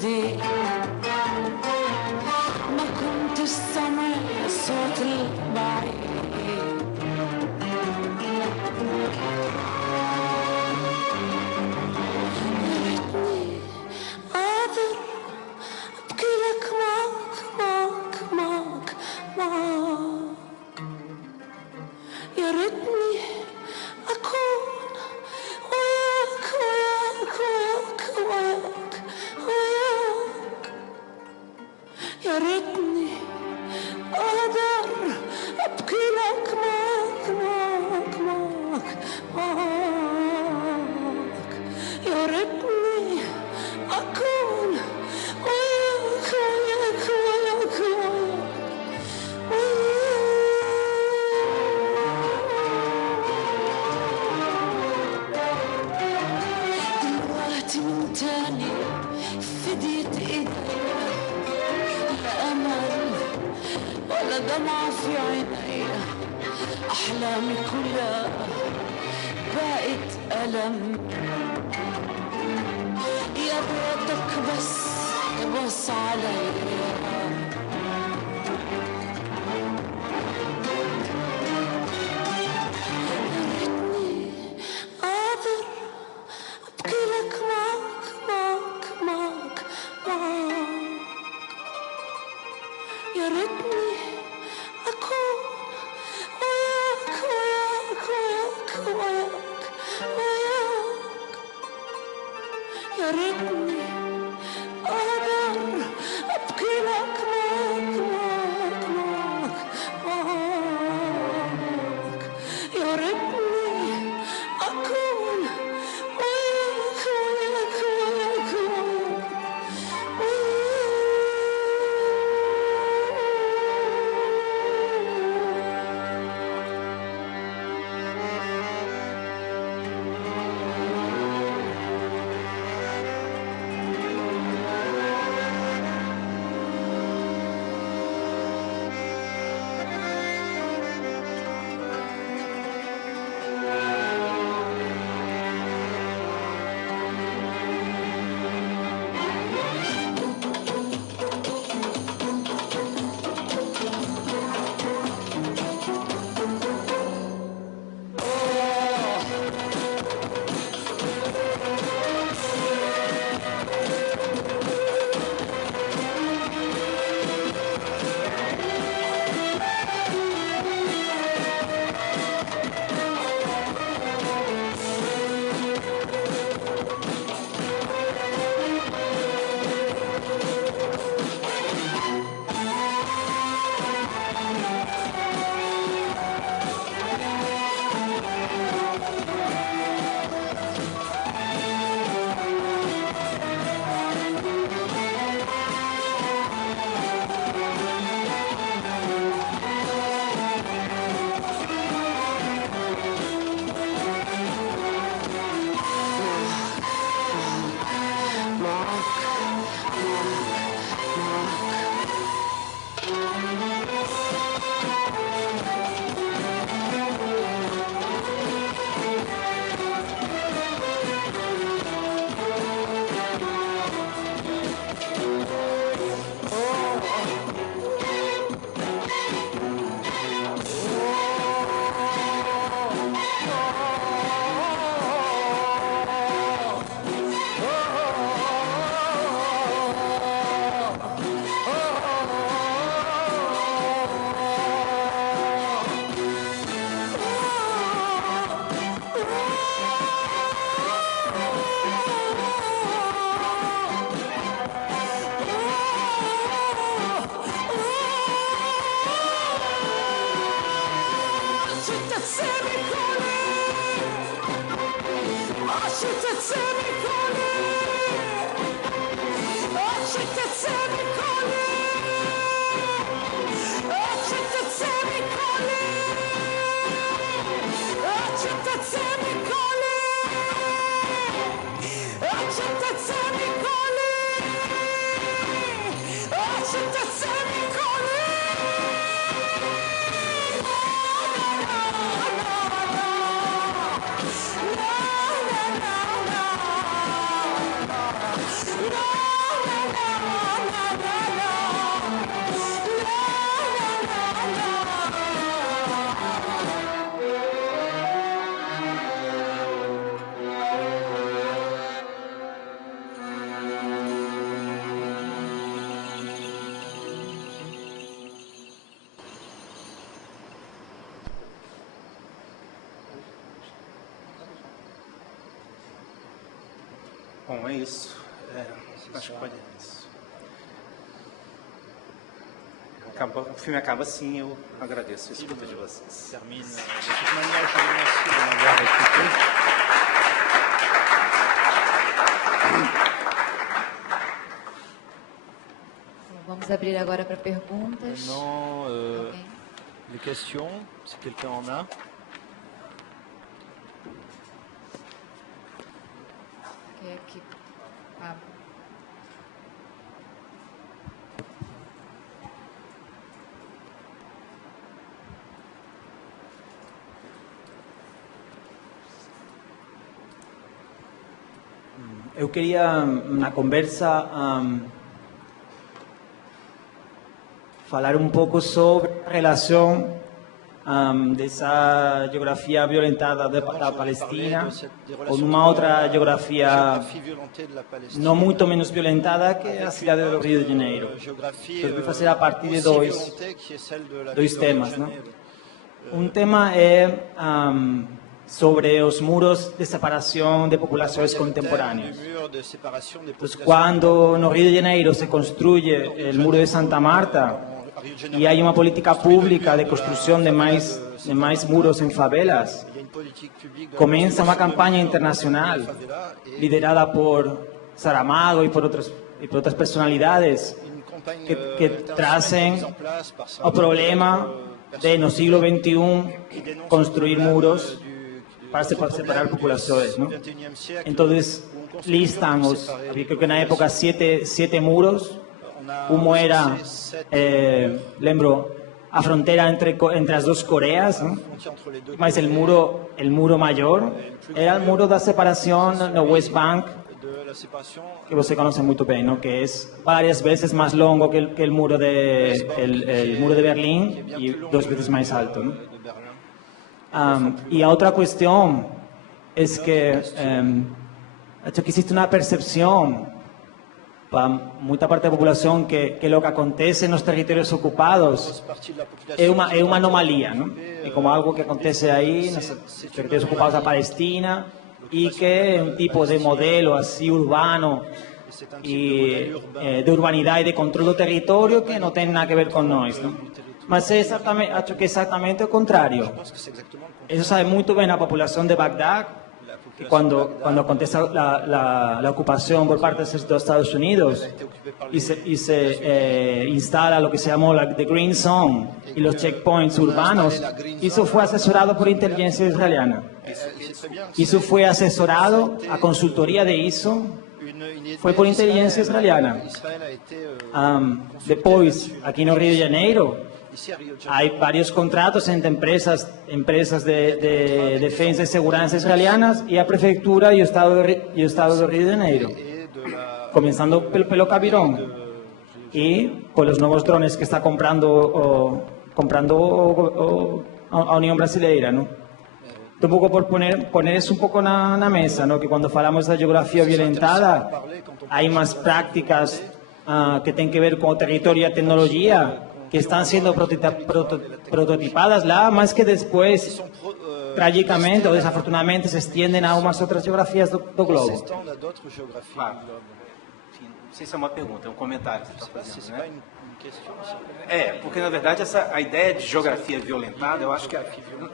ابتدي ما كنت سامع صوت البعيد يا ريتني أكون وياك وياك وياك وياك وياك يا ريتني أقدر أبكي لك معك معك معك معك يا ريتني أكون وياك وياك وياك وياك من تاني فديت ايديا لا امل ولا دمعة في عيني احلامي كلها بقت الم يا ريتك بس تبص عليا يا ريتني أكون وياك وياك وياك وياك وياك يا ريتني أقدر أبكي لك معك معك معك معك يا ريتني أكون وياك وياك وياك Bom, é isso. Acho que pode ser isso. O filme acaba assim, eu agradeço a escuta de vocês. Termine. De toute manière, je vous remercie de m'avoir écouté. Vamos abrir agora para perguntas. Maintenant, les questions, si quelqu'un en a. Aqui. Ah. Eu queria, na conversa, falar um pouco sobre a relação dessa geografia violentada da Palestina com uma outra geografia não muito menos violentada, que é a cidade do Rio de Janeiro. Eu vou fazer a partir de dois temas, né? Um tema é sobre os muros de separação de populações contemporâneas. Então, quando no Rio de Janeiro se construye o muro de Santa Marta e há uma política pública de construção de mais muros em favelas, começa uma campanha internacional liderada por Saramago e por outras personalidades que trazem o problema de, no século XXI, construir muros para separar populações, ¿no? Então, listan creo que na época, siete muros. Um era, lembro, a fronteira entre as duas Coreias, ¿no? Mas o muro maior era o muro da separação no West Bank, que você conhece muito bem, ¿no? Que é várias vezes mais longo que o muro de Berlim e 2 vezes mais alto, ¿no? Y otra cuestión es que existe una percepción para mucha parte de la población que lo que acontece en los territorios ocupados es una anomalía, ¿no? Es como algo que acontece ahí en los territorios ocupados de Palestina y que es un tipo de modelo así urbano y de urbanidad y de control del territorio que no tiene nada que ver con nosotros, ¿no? Mas acho que é exatamente o contrário. Isso sabe muito bem a população de Bagdá, que quando acontece a ocupação por parte dos Estados Unidos e se instala o que se chamou the Green Zone e os checkpoints urbanos, isso foi assessorado por inteligência israeliana. Isso foi assessorado, a consultoria de isso foi por inteligência israeliana. Depois, aqui no Rio de Janeiro, há vários contratos entre empresas de defesa e segurança israelianas e a prefeitura e o estado do Rio de Janeiro, começando pelo Cabirón e pelos novos drones que está comprando a União Brasileira, não? Um pouco por poner isso um pouco na mesa, não? Que quando falamos da geografia violentada, há umas práticas que têm que ver com o território e a tecnologia que están siendo prototipadas lá, mas que después, tragicamente o desafortunadamente, se extienden a umas outras geografias do globo. Claro. Enfim, não sei se é uma pergunta, é um comentário que você está fazendo, né? Porque na verdade a ideia de geografia violentada, eu acho que, eu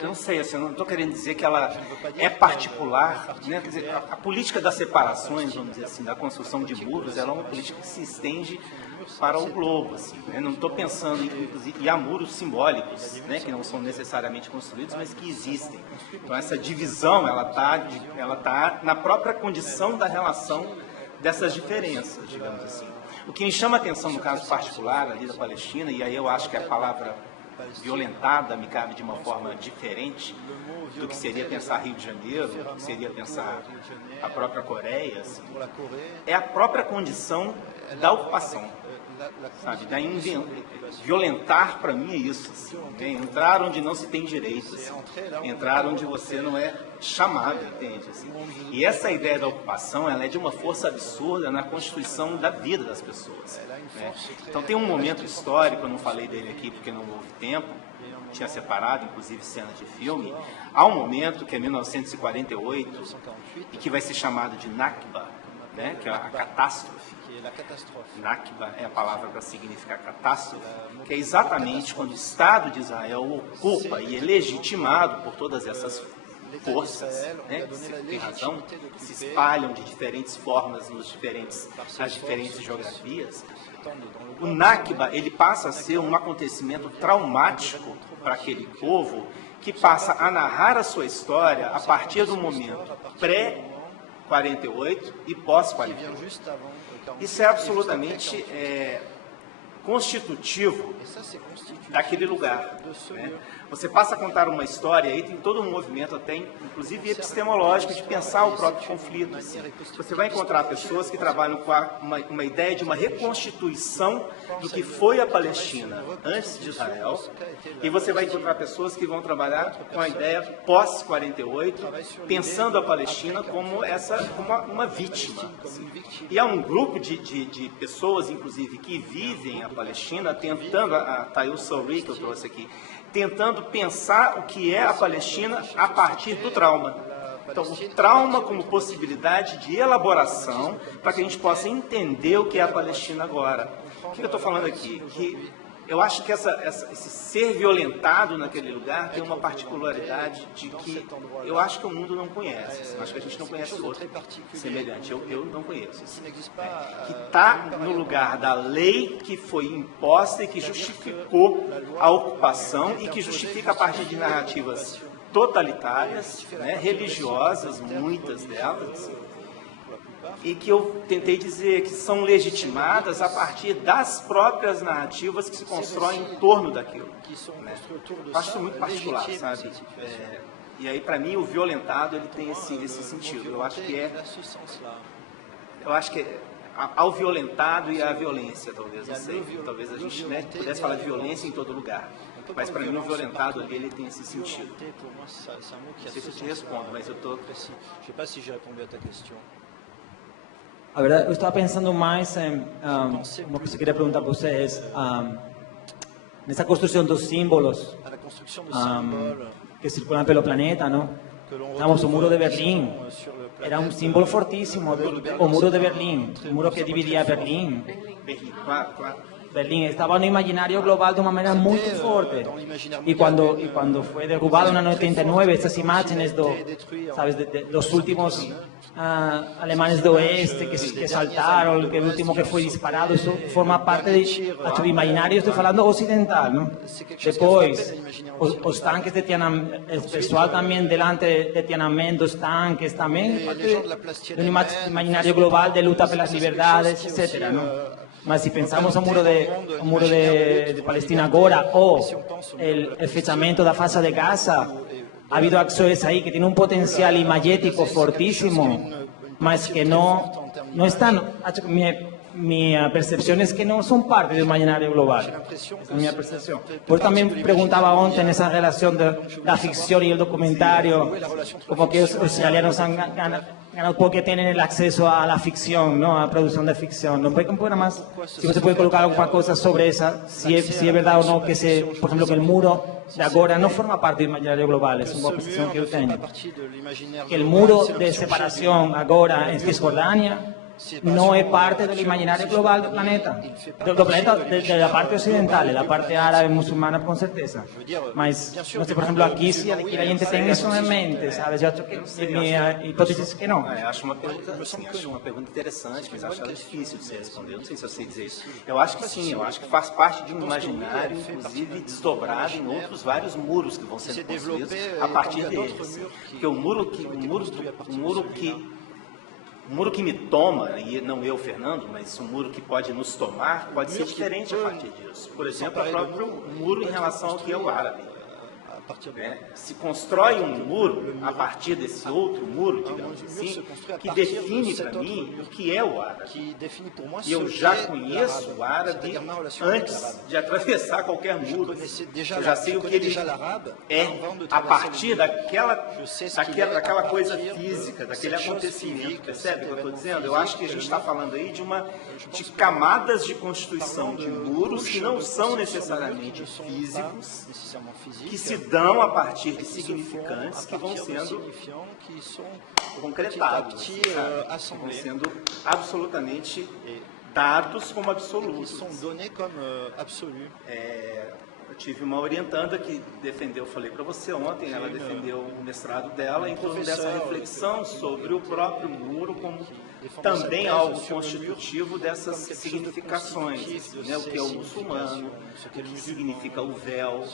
não sei, assim, eu não estou querendo dizer que ela é particular, né? Quer dizer, a política das separações, vamos dizer assim, da construção de muros, ela é uma política que se estende para o globo, assim, né? Não estou pensando, inclusive, e há muros simbólicos, né, que não são necessariamente construídos, mas que existem. Então essa divisão, ela tá na própria condição da relação dessas diferenças, digamos assim. O que me chama a atenção no caso particular ali da Palestina, e aí eu acho que a palavra violentada me cabe de uma forma diferente do que seria pensar Rio de Janeiro, do que seria pensar a própria Coreia, assim, é a própria condição da ocupação, sabe? Violentar, para mim, é isso, assim, né? Entrar onde não se tem direitos, entrar onde você não é chamado, entende? Assim. E essa ideia da ocupação, ela é de uma força absurda na constituição da vida das pessoas, né? Então tem um momento histórico, eu não falei dele aqui porque não houve tempo, tinha separado, inclusive, cenas de filme. Há um momento que é 1948 e que vai ser chamado de Nakba, né, que é a catástrofe. Nakba é a palavra para significar catástrofe, que é exatamente quando o Estado de Israel ocupa e é legitimado por todas essas forças, né, que tem razão, que se espalham de diferentes formas nas diferentes geografias. O Nakba, ele passa a ser um acontecimento traumático para aquele povo, que passa a narrar a sua história a partir do momento pré-48 e pós-48. Isso é absolutamente constitutivo daquele lugar, né? Você passa a contar uma história, aí tem todo um movimento até, inclusive epistemológico, de pensar o próprio conflito. Assim. Você vai encontrar pessoas que trabalham com uma ideia de uma reconstituição do que foi a Palestina antes de Israel, e você vai encontrar pessoas que vão trabalhar com a ideia pós-48, pensando a Palestina como uma vítima. Assim. E há um grupo de pessoas, inclusive, que vivem a Palestina, tentando, a Tayul Souri, que eu trouxe aqui, tentando pensar o que é a Palestina a partir do trauma. Então, o trauma como possibilidade de elaboração para que a gente possa entender o que é a Palestina agora. O que eu estou falando aqui? Que eu acho que esse ser violentado naquele lugar tem uma particularidade de que eu acho que o mundo não conhece. Eu acho que a gente não conhece outro semelhante. Eu não conheço. Que está no lugar da lei que foi imposta e que justificou a ocupação e que justifica a partir de narrativas totalitárias, né, religiosas, muitas delas, e que eu tentei dizer que são legitimadas a partir das próprias narrativas que se constroem em torno daquilo. Né? Eu acho isso muito particular, sabe? E aí, para mim, o violentado ele tem esse sentido. Eu acho que ao violentado e à violência, talvez, não sei. Talvez a gente, né, pudesse falar de violência em todo lugar. Mas para mim o violentado ali ele tem esse sentido. Não sei se eu te respondo, mas eu estou... A verdade, eu estava pensando mais em uma coisa que eu queria perguntar para vocês, nessa construção dos símbolos que circulam pelo planeta, não? Temos o Muro de Berlim, era um símbolo fortíssimo, o Muro de Berlim, o muro que dividia Berlim. Berlim estava no imaginário global de uma maneira muito forte. E quando foi derrubado no ano 89, essas imagens dos últimos alemães do oeste que saltaram, o último que foi disparado, isso forma parte do imaginário, estou falando ocidental, não? Depois, os tanques de Tiananmen, o pessoal também delante de Tiananmen, dos tanques também, do imaginário global de luta pelas liberdades, etc., não? Mas se pensamos no muro de Palestina agora, ou o fechamento da faixa de Gaza, ha habido acciones aí que tienen un potencial imagético fortísimo, mas que no están, mi percepción es que no son parte del imaginario global. Esa es mi percepción. Por también preguntaba antes en esa relación de la ficción y el documentario, como que los israelianos han ganado porque tienen el acceso a la ficción, ¿no? A la producción de ficción. ¿No puede un poco más? Si usted puede colocar alguna cosa sobre esa, si es verdad o no que por ejemplo, que el muro de agora no forma parte del imaginario global, es una percepción que yo tengo. Que el muro de separación agora en Cisjordania no es parte del imaginario global del planeta, de la parte occidental, de la parte árabe musulmana con certeza. Mas, no sé, por ejemplo, aquí si a gente tem isso em mente, sabe? Eu acho que minha hipótese é que não. Acho uma pergunta interessante, mas acho ela difícil de se responder. Eu não sei se eu sei dizer isso. Eu acho que sim, eu acho que faz parte de um imaginário, inclusive desdobrado em outros vários muros que vão sendo construídos a partir deles. Porque o muro que me toma, e não eu, Fernando, mas um muro que pode nos tomar, pode ser diferente a partir disso. Por exemplo, o próprio muro em relação ao que é o árabe. Se constrói um muro a partir desse outro muro, digamos assim, que define para mim o que é o árabe. E eu já conheço o árabe antes de atravessar qualquer muro. Eu já sei o que ele é a partir daquela coisa física, daquele acontecimento. Percebe o que eu estou dizendo? Eu acho que a gente está falando aí de camadas de constituição de muros que não são necessariamente físicos, que se dão dão a partir de significantes que vão sendo concretados, que vão sendo absolutamente dados como absolutos. Eu tive uma orientanda que defendeu, eu falei para você ontem, ela defendeu o mestrado dela em torno dessa reflexão sobre o próprio muro como também algo constitutivo dessas significações, né? O que é o muçulmano, o que significa o véu,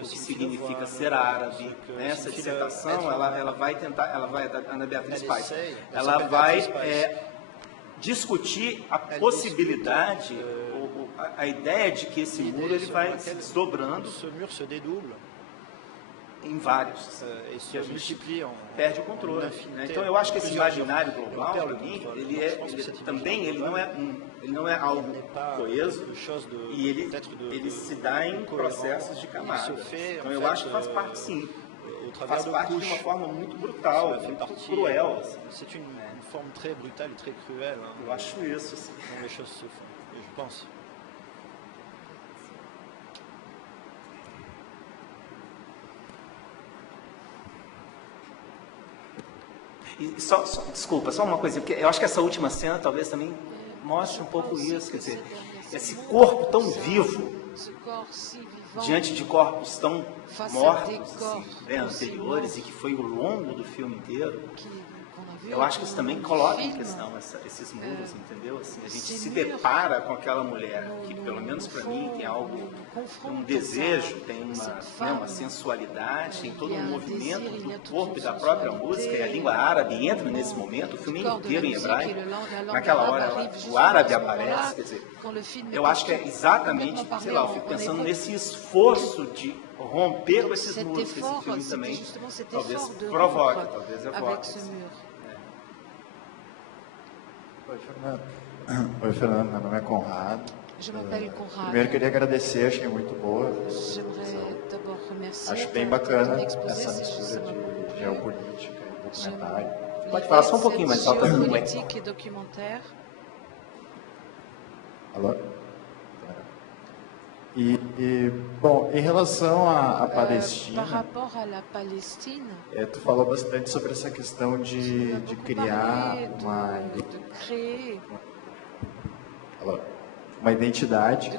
o que significa ser árabe. Né? Essa dissertação, ela vai tentar, a Ana Beatriz Paes, ela vai discutir a possibilidade, a ideia de que esse muro ele vai se desdobrando em vários, que a gente perde o controle. Né? Então eu acho que esse imaginário global, para mim, ele não é algo coeso e ele se dá em processos de camadas. Então eu acho que faz parte, sim. Faz parte de uma forma muito brutal, muito cruel. Assim. C'est une forme très brutale et très cruelle. Eu acho isso, sim. Dont les choses se font, je pense. E desculpa, só uma coisa, porque eu acho que essa última cena talvez também mostre um pouco isso, quer dizer, esse corpo tão vivo, diante de corpos tão mortos, assim, né, anteriores, e que foi o longo do filme inteiro, eu acho que isso também coloca em questão esses muros, entendeu? Assim, a gente se depara com aquela mulher que, pelo menos para mim, tem algo, um desejo, tem uma sensualidade, tem todo um movimento do corpo e da própria música, e a língua árabe entra nesse momento, o filme inteiro em hebraico, naquela hora o árabe aparece, quer dizer, eu acho que é exatamente, sei lá, eu fico pensando nesse esforço de romper com esses muros que esse filme também talvez provoque, talvez evoque. Oi, Fernando, meu nome é Conrado. Primeiro queria agradecer, achei muito boa. Acho bem bacana essa mistura de geopolítica e documentário. Pode falar só um pouquinho mais alto. Alô? Bom, em relação à Palestina, tu falou bastante sobre essa questão de criar uma identidade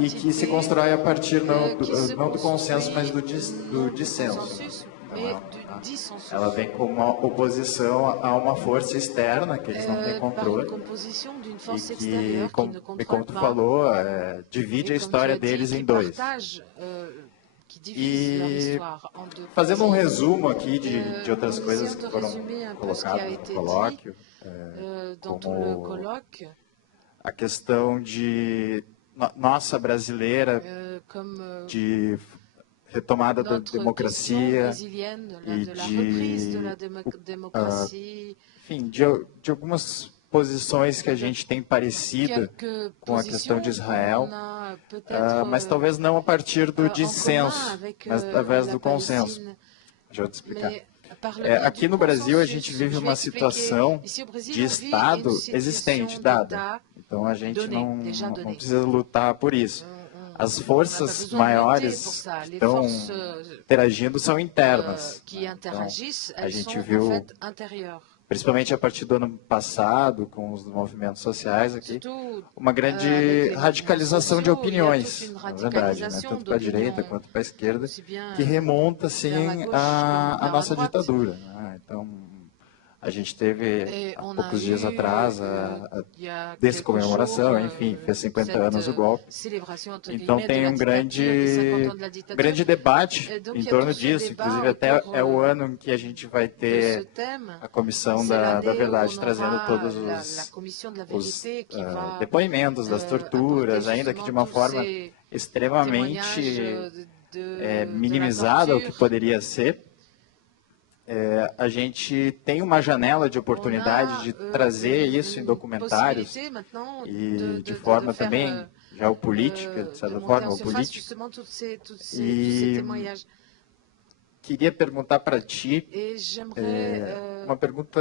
e que se constrói a partir não do consenso, mas do dissenso. Ela vem como uma oposição a uma força externa que eles não têm controle e que, como tu falou, divide a história deles em dois. E fazendo um resumo aqui de outras coisas que foram colocadas no colóquio, como a questão de nossa brasileira, de retomada da democracia e de algumas posições que a gente tem parecida com a questão de Israel, mas talvez não a partir do dissenso, mas através do consenso. Deixa eu te explicar. Aqui no Brasil a gente vive uma situação de Estado existente, dada. Então a gente não precisa lutar por isso. As forças maiores que estão interagindo são internas. Então, a gente viu, principalmente a partir do ano passado, com os movimentos sociais aqui, uma grande radicalização de opiniões, na verdade, né? Tanto para a direita quanto para a esquerda, que remonta, assim, à nossa ditadura. Né? Então, a gente teve, há poucos dias atrás, a descomemoração, enfim, fez 50 anos o golpe. Então tem um grande debate em torno disso, inclusive até é o ano em que a gente vai ter a Comissão da Verdade, trazendo todos os depoimentos das torturas, ainda que de uma forma extremamente minimizada o que poderia ser. A gente tem uma janela de oportunidade de trazer isso em documentários e de forma também geopolítica, de certa forma, ou política. E queria perguntar para ti uma pergunta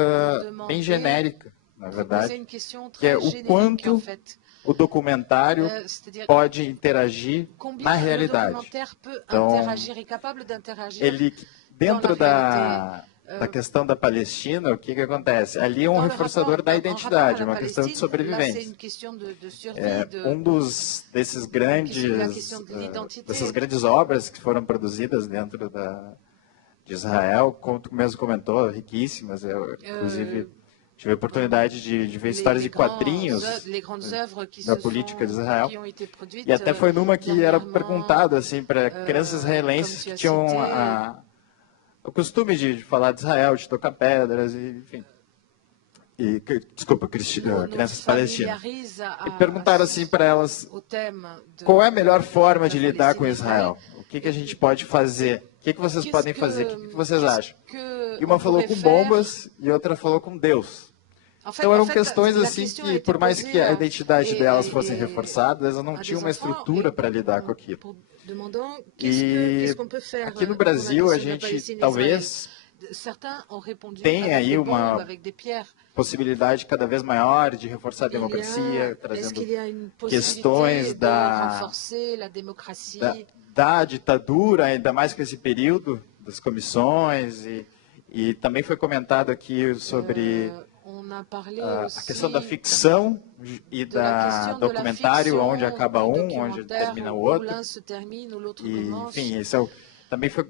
bem genérica, na verdade, que é o quanto o documentário pode interagir na realidade. Então, ele, dentro da questão da Palestina, o que acontece? Ali é um reforçador da identidade, uma questão de sobrevivência. Dessas grandes obras que foram produzidas dentro de Israel, como tu mesmo comentou, riquíssimas. Eu, inclusive, tive a oportunidade de ver histórias de quadrinhos da política de Israel. E até foi numa que era perguntado assim, para crianças israelenses que tinham o costume de falar de Israel, de tocar pedras, enfim. Desculpa, crianças palestinas. E perguntaram assim para elas, qual é a melhor forma de lidar com Israel? O que a gente pode fazer? O que vocês podem fazer? O que vocês acham? E uma falou com bombas e outra falou com Deus. Então eram questões assim que, por mais que a identidade delas fosse reforçada, elas não tinham uma estrutura para lidar com aquilo. E aqui no Brasil a gente talvez tenha aí uma possibilidade cada vez maior de reforçar a democracia, trazendo questões da ditadura, ainda mais com esse período das comissões, e também foi comentado aqui sobre a questão da ficção e da documentário, onde acaba um, onde termina o outro. E, enfim, isso também foi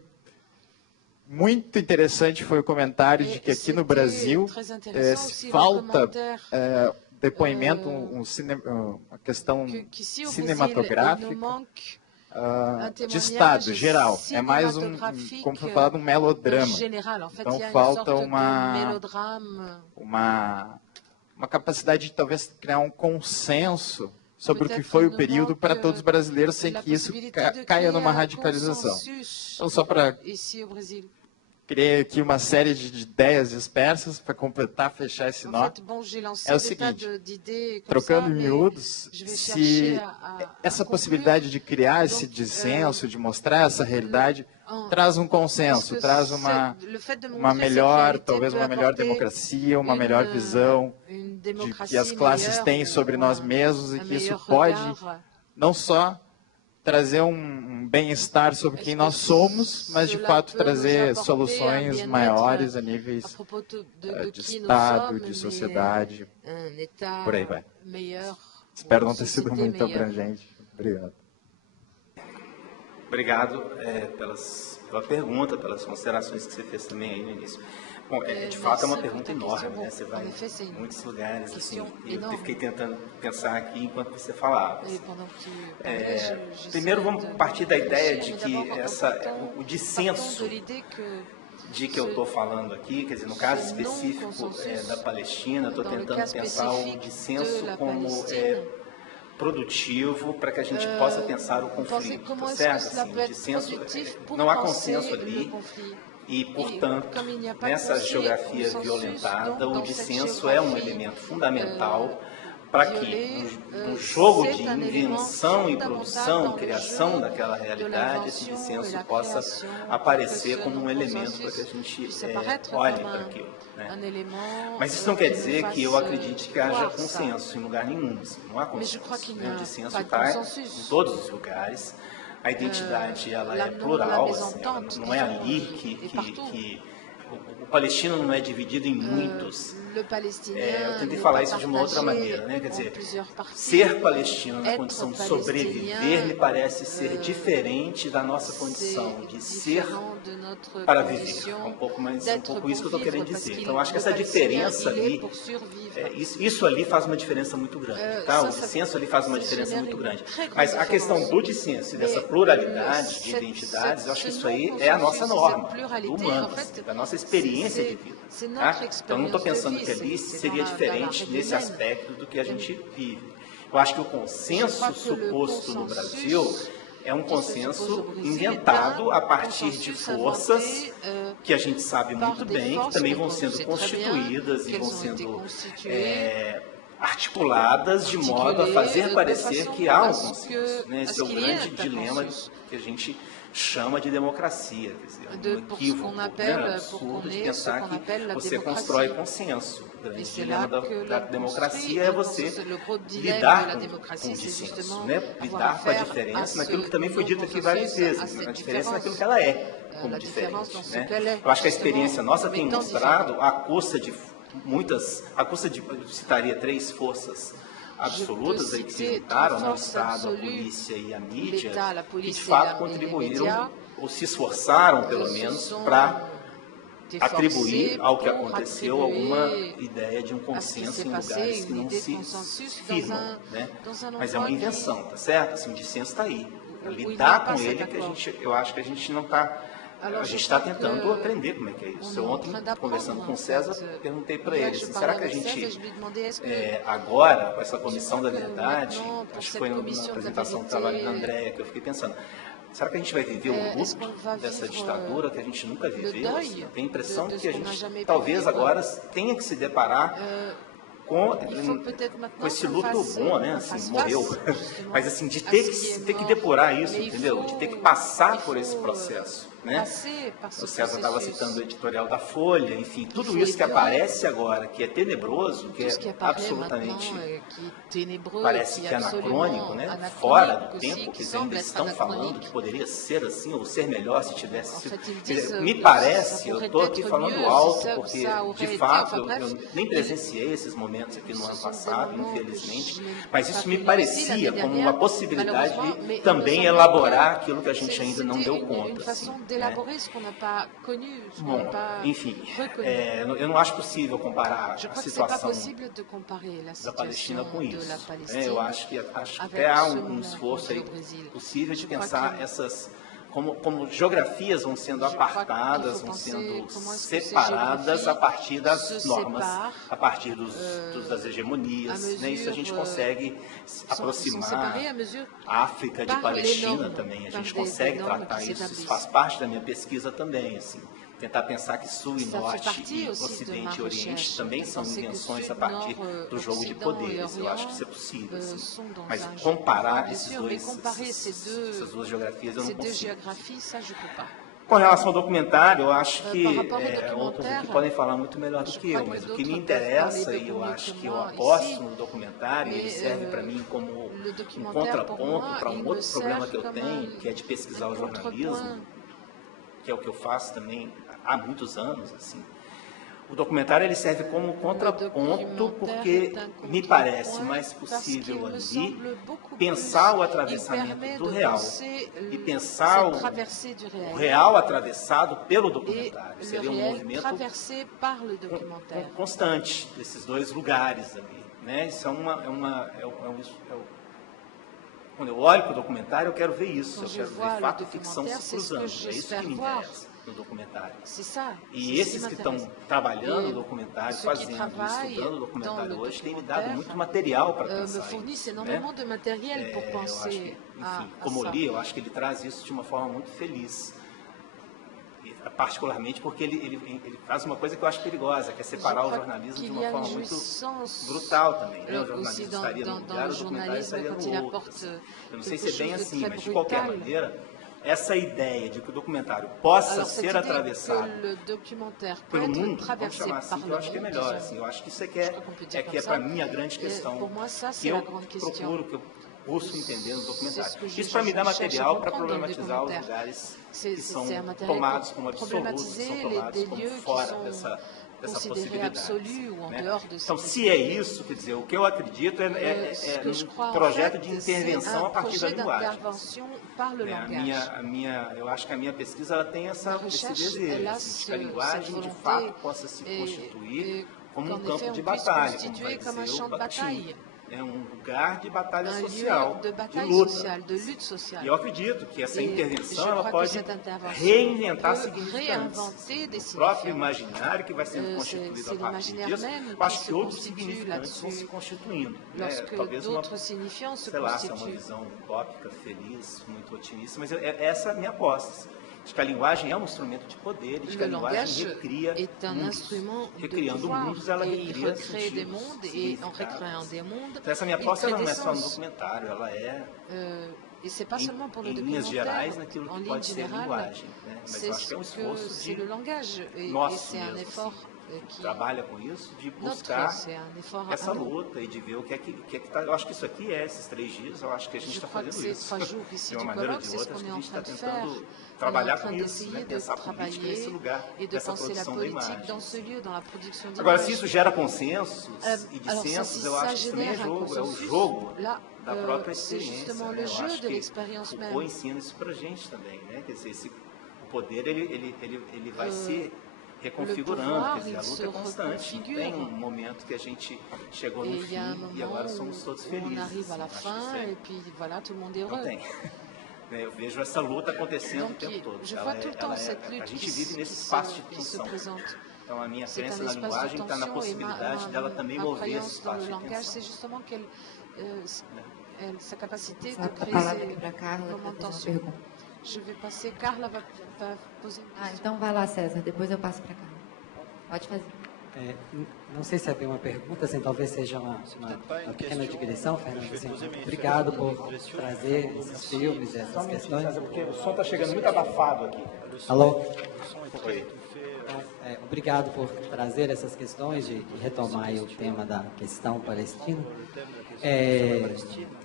muito interessante, foi o comentário de que aqui no Brasil falta depoimento, uma questão cinematográfica de Estado, geral. É mais como foi falado, um melodrama. Então falta uma capacidade de talvez criar um consenso sobre o que foi o período para todos os brasileiros, sem que isso caia numa radicalização. Então, só para criar aqui uma série de ideias dispersas para completar, fechar esse nó, é o seguinte, trocando em miúdos, se essa possibilidade de criar esse dissenso, de mostrar essa realidade, traz um consenso, traz uma melhor, talvez uma melhor democracia, uma melhor visão de que as classes têm sobre nós mesmos, e que isso pode não só trazer um bem-estar sobre quem nós somos, mas de fato trazer soluções maiores a níveis de Estado, de sociedade, por aí vai. Espero não ter sido muito abrangente. Obrigado. Obrigado pela pergunta, pelas considerações que você fez também aí no início. Bom, de fato é uma pergunta enorme, né? Você vai em muitos lugares, assim, e eu fiquei tentando pensar aqui enquanto você falava. Assim. Primeiro vamos partir da ideia de que o dissenso de que eu estou falando aqui, quer dizer, no caso específico da Palestina, estou tentando pensar o dissenso como produtivo para que a gente possa pensar o conflito, tá certo? Assim, o dissenso, não há consenso ali. E, portanto, nessa geografia violentada, o dissenso é um elemento fundamental para que, no jogo de invenção e produção, criação daquela realidade, esse dissenso possa aparecer como um elemento para que a gente olhe para aquilo. Né? Mas isso não quer dizer que eu acredite que haja consenso em lugar nenhum. Assim, não há consenso. Né? O dissenso está em todos os lugares. A identidade ela é plural, assim, ela não é ali que o palestino não é dividido em muitos. Eu tentei falar isso de uma outra maneira, né? Quer dizer, ser palestino na condição de sobreviver me parece ser diferente da nossa condição de ser para viver. É um pouco isso que eu estou querendo dizer. Então, acho que essa diferença ali, isso ali faz uma diferença muito grande, tá? O dissenso ali faz uma diferença muito grande. Mas a questão do dissenso e dessa pluralidade de identidades, eu acho que isso aí é a nossa norma, do humano, da nossa experiência de vida. Tá? Então, não estou pensando que ali seria diferente nesse aspecto do que a gente vive. Eu acho que o consenso suposto no Brasil é um consenso inventado a partir de forças que a gente sabe muito bem, que também vão sendo constituídas e vão sendo articuladas de modo a fazer parecer que há um consenso. Né? Esse é o grande dilema que a gente chama de democracia. Quer dizer, um equívoco, absurdo de pensar que você constrói consenso. O grande dilema da democracia é você lidar com o dissenso, né? Lidar com a diferença naquilo que também foi dito aqui várias vezes, a diferença naquilo que ela é como diferente. Né? Eu acho que a experiência nossa tem mostrado, à custa de eu citaria 3 forças absolutas aí que se juntaram, né, o Estado, a polícia e a mídia, que de fato contribuíram, ou se esforçaram pelo menos, para atribuir ao que aconteceu alguma ideia de um consenso em lugares que não se firmam, né? Mas é uma invenção, tá certo? Assim, o dissenso está aí. Lidar com ele que eu acho que a gente não está... A gente está tentando aprender como é que é isso. Eu ontem, conversando com o César, perguntei para ele, assim, será que a gente, agora, com essa Comissão da Verdade, acho que foi na apresentação do trabalho da Andréia que eu fiquei pensando, será que a gente vai viver o luto dessa ditadura que a gente nunca viveu? Assim, eu tenho a impressão que a gente, talvez agora, tenha que se deparar com esse luto bom, né? Assim, morreu. Mas assim, de ter que depurar isso, entendeu? De ter que passar por esse processo. Né? O César estava citando o editorial da Folha, enfim, tudo isso que aparece agora, que é tenebroso, que é absolutamente, parece que é anacrônico, né? Fora do tempo, que ainda estão falando que poderia ser assim, ou ser melhor se tivesse sido. Me parece, eu estou aqui falando alto, porque, de fato, eu nem presenciei esses momentos aqui no ano passado, infelizmente, mas isso me parecia como uma possibilidade de também elaborar aquilo que a gente ainda não deu conta. Assim. Bom, enfim, eu não acho possível comparar a situação da Palestina com isso. Eu acho que até há um esforço aí possível de pensar essas... Como geografias vão sendo apartadas, vão sendo separadas a partir das normas, a partir das hegemonias. Né? Isso a gente consegue aproximar a África de Palestina também. A gente consegue tratar isso. Isso faz parte da minha pesquisa também. Assim. Tentar pensar que Sul e Norte, e Ocidente e Oriente também são invenções a partir do jogo de poderes. Eu acho que isso é possível. Assim. Mas comparar essas duas geografias eu não consigo. Com relação ao documentário, eu acho que outros aqui podem falar muito melhor do que eu, mas o que me interessa, e eu acho que eu aposto no documentário, ele serve para mim como um contraponto para um outro problema que eu tenho, que é de pesquisar o jornalismo, que é o que eu faço também há muitos anos, assim. O documentário ele serve como contraponto porque me parece mais possível ali pensar o atravessamento do real e pensar o real atravessado pelo documentário. Seria um movimento constante desses dois lugares ali, né? Isso quando eu olho para o documentário, eu quero ver isso. Eu quero ver fato e ficção se cruzando. É isso que me interessa no documentário. E esses que estão trabalhando no documentário, fazendo, estudando o documentário hoje, têm me dado muito material para pensar isso. Né? Eu acho que, enfim, como li, eu acho que ele traz isso de uma forma muito feliz. Particularmente porque ele faz uma coisa que eu acho perigosa, que é separar o jornalismo de uma forma muito brutal também. Né? O jornalismo estaria num lugar, o documentário estaria no outro. Assim. Eu não sei se é bem assim, mas de qualquer maneira, essa ideia de que o documentário possa ser atravessado pelo mundo, vamos chamar assim, que eu acho que é melhor. Assim, eu acho que isso é que é para mim a grande questão que eu procuro, que eu busco entender no documentário. Isso para me dar material para problematizar os lugares que são tomados como absolutos, que são tomados como fora dessa possibilidade. Né? Então, se é isso, quer dizer, o que eu acredito é um projeto de intervenção a partir da linguagem. Eu acho que a minha pesquisa ela tem esse desejo, assim, que a linguagem de fato possa se constituir como um campo de batalha, como vai dizer o Bakhtin. É um lugar de batalha social, de luta. E eu acredito que essa intervenção ela pode reinventar significantes. O próprio imaginário que vai sendo constituído a partir disso, eu acho que outros significantes vão se constituindo. Né? Talvez sei lá, se é uma visão utópica, feliz, muito otimista, mas essa é a minha aposta. De que a linguagem é um instrumento de poder, de que a linguagem recria mundos. Recriando mundos, ela recria sentidos, significados. Então, essa minha aposta não é só no documentário, ela é Et c'est pas seulement pour le em linhas gerais, documentaire, naquilo en que ligne pode ser a générale, linguagem, né? Mas eu acho que é um esforço c'est de le langage et nosso c'est un mesmo, effort assim, qui trabalha com isso, de notre, buscar c'est un effort essa à nous. luta e de ver o que é que tá. Eu acho que isso aqui esses 3 dias, eu acho que a gente Je está crois que fazendo ces isso. 3 jours ici De uma du maneira ou colloque, de c'est ce outra, acho qu'on que est a en gente train está de faire. tentando On est en trabalhar train com isso, né? d'essayer de Pensar a política nesse travailler lugar, et de nessa penser la produção da politique imagem. dans ce lieu, dans la production Agora, d'images. se isso gera consensos e Alors ça, dissensos, si eu ça acho que isso também é génère un jogo, é o consensus, jogo là, da própria c'est experiência. justement Né? le Eu jeu acho de que l'expérience o même. Foucault ensina isso pra gente também, né? Quer dizer, o poder ele vai se reconfigurando, quer dizer, a luta é constante. Tem um momento que a gente chegou no fim e agora somos todos felizes. On arrive à la fin et puis voilà, tout le monde est Não heureux. tem. Eu vejo essa luta acontecendo o tempo todo. Je vois tout le temps cette lutte A gente qui vive nesse espaço de se tensão. présente. Então a minha C'est crença un na espace de linguagem está na tension et possibilidade dela também ma mover esse croyance dans espaço le de langage, c'est tensão. justement sa capacité de Passar a créer palavra aqui para Carla, moments para de fazer uma tension. pergunta. Je vais passer, Carla va poser une question. Então vai lá, César, depois eu passo para Carla. Pode fazer. Não sei se é bem uma pergunta, assim, talvez seja uma pequena digressão, Fernando. Assim, obrigado por trazer esses filmes, essas questões. Porque o som está chegando muito abafado aqui. Alô? Oi. Obrigado por trazer essas questões e retomar aí o tema da questão palestina.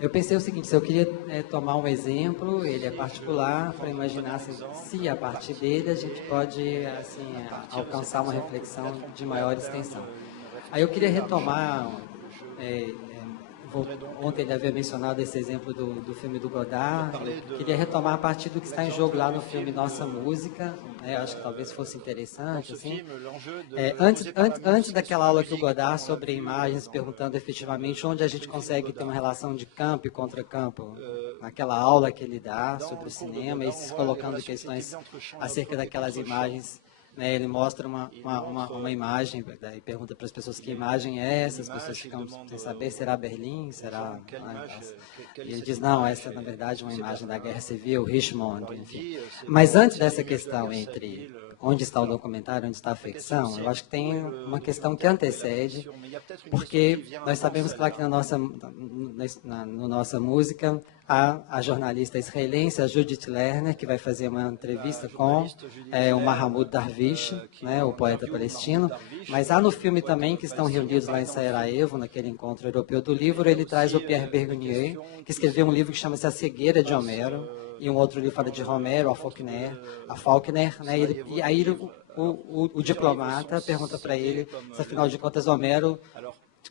Eu pensei o seguinte, se eu queria tomar um exemplo, ele é particular, para imaginar se a partir dele a gente pode assim, alcançar uma reflexão de maior extensão. Aí eu queria retomar, ontem ele havia mencionado esse exemplo do filme do Godard, eu queria retomar a partir do que está em jogo lá no filme Nossa Música, acho que talvez fosse interessante. Assim. Antes daquela aula que o Godard sobre imagens, perguntando efetivamente onde a gente consegue ter uma relação de campo e contracampo, naquela aula que ele dá sobre o cinema, e se colocando questões acerca daquelas imagens. Ele mostra uma imagem e pergunta para as pessoas que imagem é essa, as pessoas ficam sem saber, será Berlim, será... E ele diz, não, essa na verdade é uma imagem da Guerra Civil, Richmond, enfim. Mas antes dessa questão entre onde está o documentário, onde está a ficção, eu acho que tem uma questão que antecede, porque nós sabemos, claro, que na nossa música, a jornalista israelense, a Judith Lerner, que vai fazer uma entrevista com o Mahmoud Darwish, o poeta palestino, mas há no filme também, que estão reunidos lá em Sarajevo, naquele encontro europeu do livro, ele traz o Pierre Bergonier, que escreveu um livro que chama-se A Cegueira de Homero, e um outro livro fala de Romero, a Faulkner, e aí o diplomata pergunta para ele se, afinal de contas, Homero,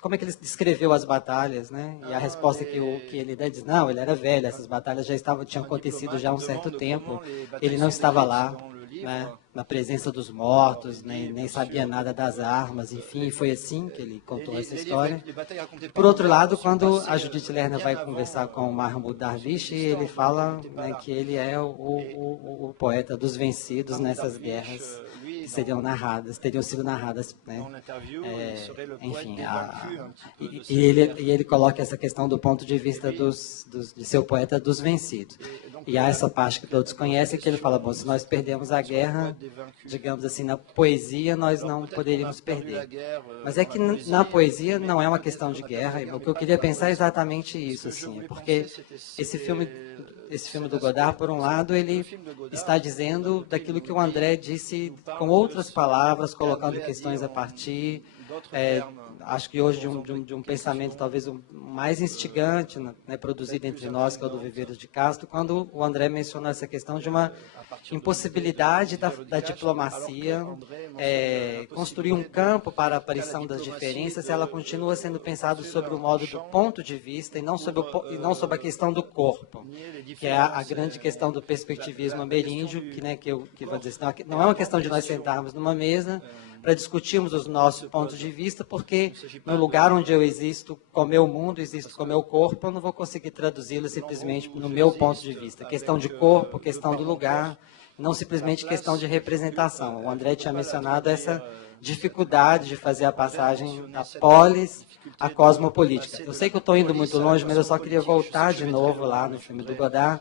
como é que ele descreveu as batalhas, né? E a resposta que ele dá diz, não, ele era velho, essas batalhas tinham acontecido já há um certo tempo, ele não estava lá, né, na presença dos mortos, nem sabia nada das armas, enfim, foi assim que ele contou essa história. Por outro lado, quando a Judith Lerner vai conversar com o Mahmoud Darwish, ele fala, né, que ele é o poeta dos vencidos nessas guerras que teriam sido narradas, né? Enfim, e ele coloca essa questão do ponto de vista de ser o poeta dos vencidos. E há essa parte que todos conhecem, que ele fala, bom, se nós perdemos a guerra, digamos assim, na poesia nós não poderíamos perder. Mas é que na poesia não é uma questão de guerra, o que eu queria pensar é exatamente isso, assim, porque esse filme do Godard, por um lado, ele está dizendo daquilo que o André disse com outras palavras, colocando questões a partir, acho que hoje de um pensamento talvez mais instigante, né, produzido entre nós, que é o do Viveiros de Castro, quando o André mencionou essa questão de uma impossibilidade da diplomacia construir um campo para a aparição das diferenças, se ela continua sendo pensada sobre o modo do ponto de vista e não sobre a questão do corpo, que é a grande questão do perspectivismo ameríndio, que vou dizer, não é uma questão de nós sentarmos numa mesa para discutirmos os nossos pontos de vista, porque no lugar onde eu existo com o meu mundo, existo com o meu corpo, eu não vou conseguir traduzi-lo simplesmente no meu ponto de vista. Questão de corpo, questão do lugar, não simplesmente questão de representação. O André tinha mencionado essa dificuldade de fazer a passagem da polis à cosmopolítica. Eu sei que eu estou indo muito longe, mas eu só queria voltar de novo lá no filme do Godard,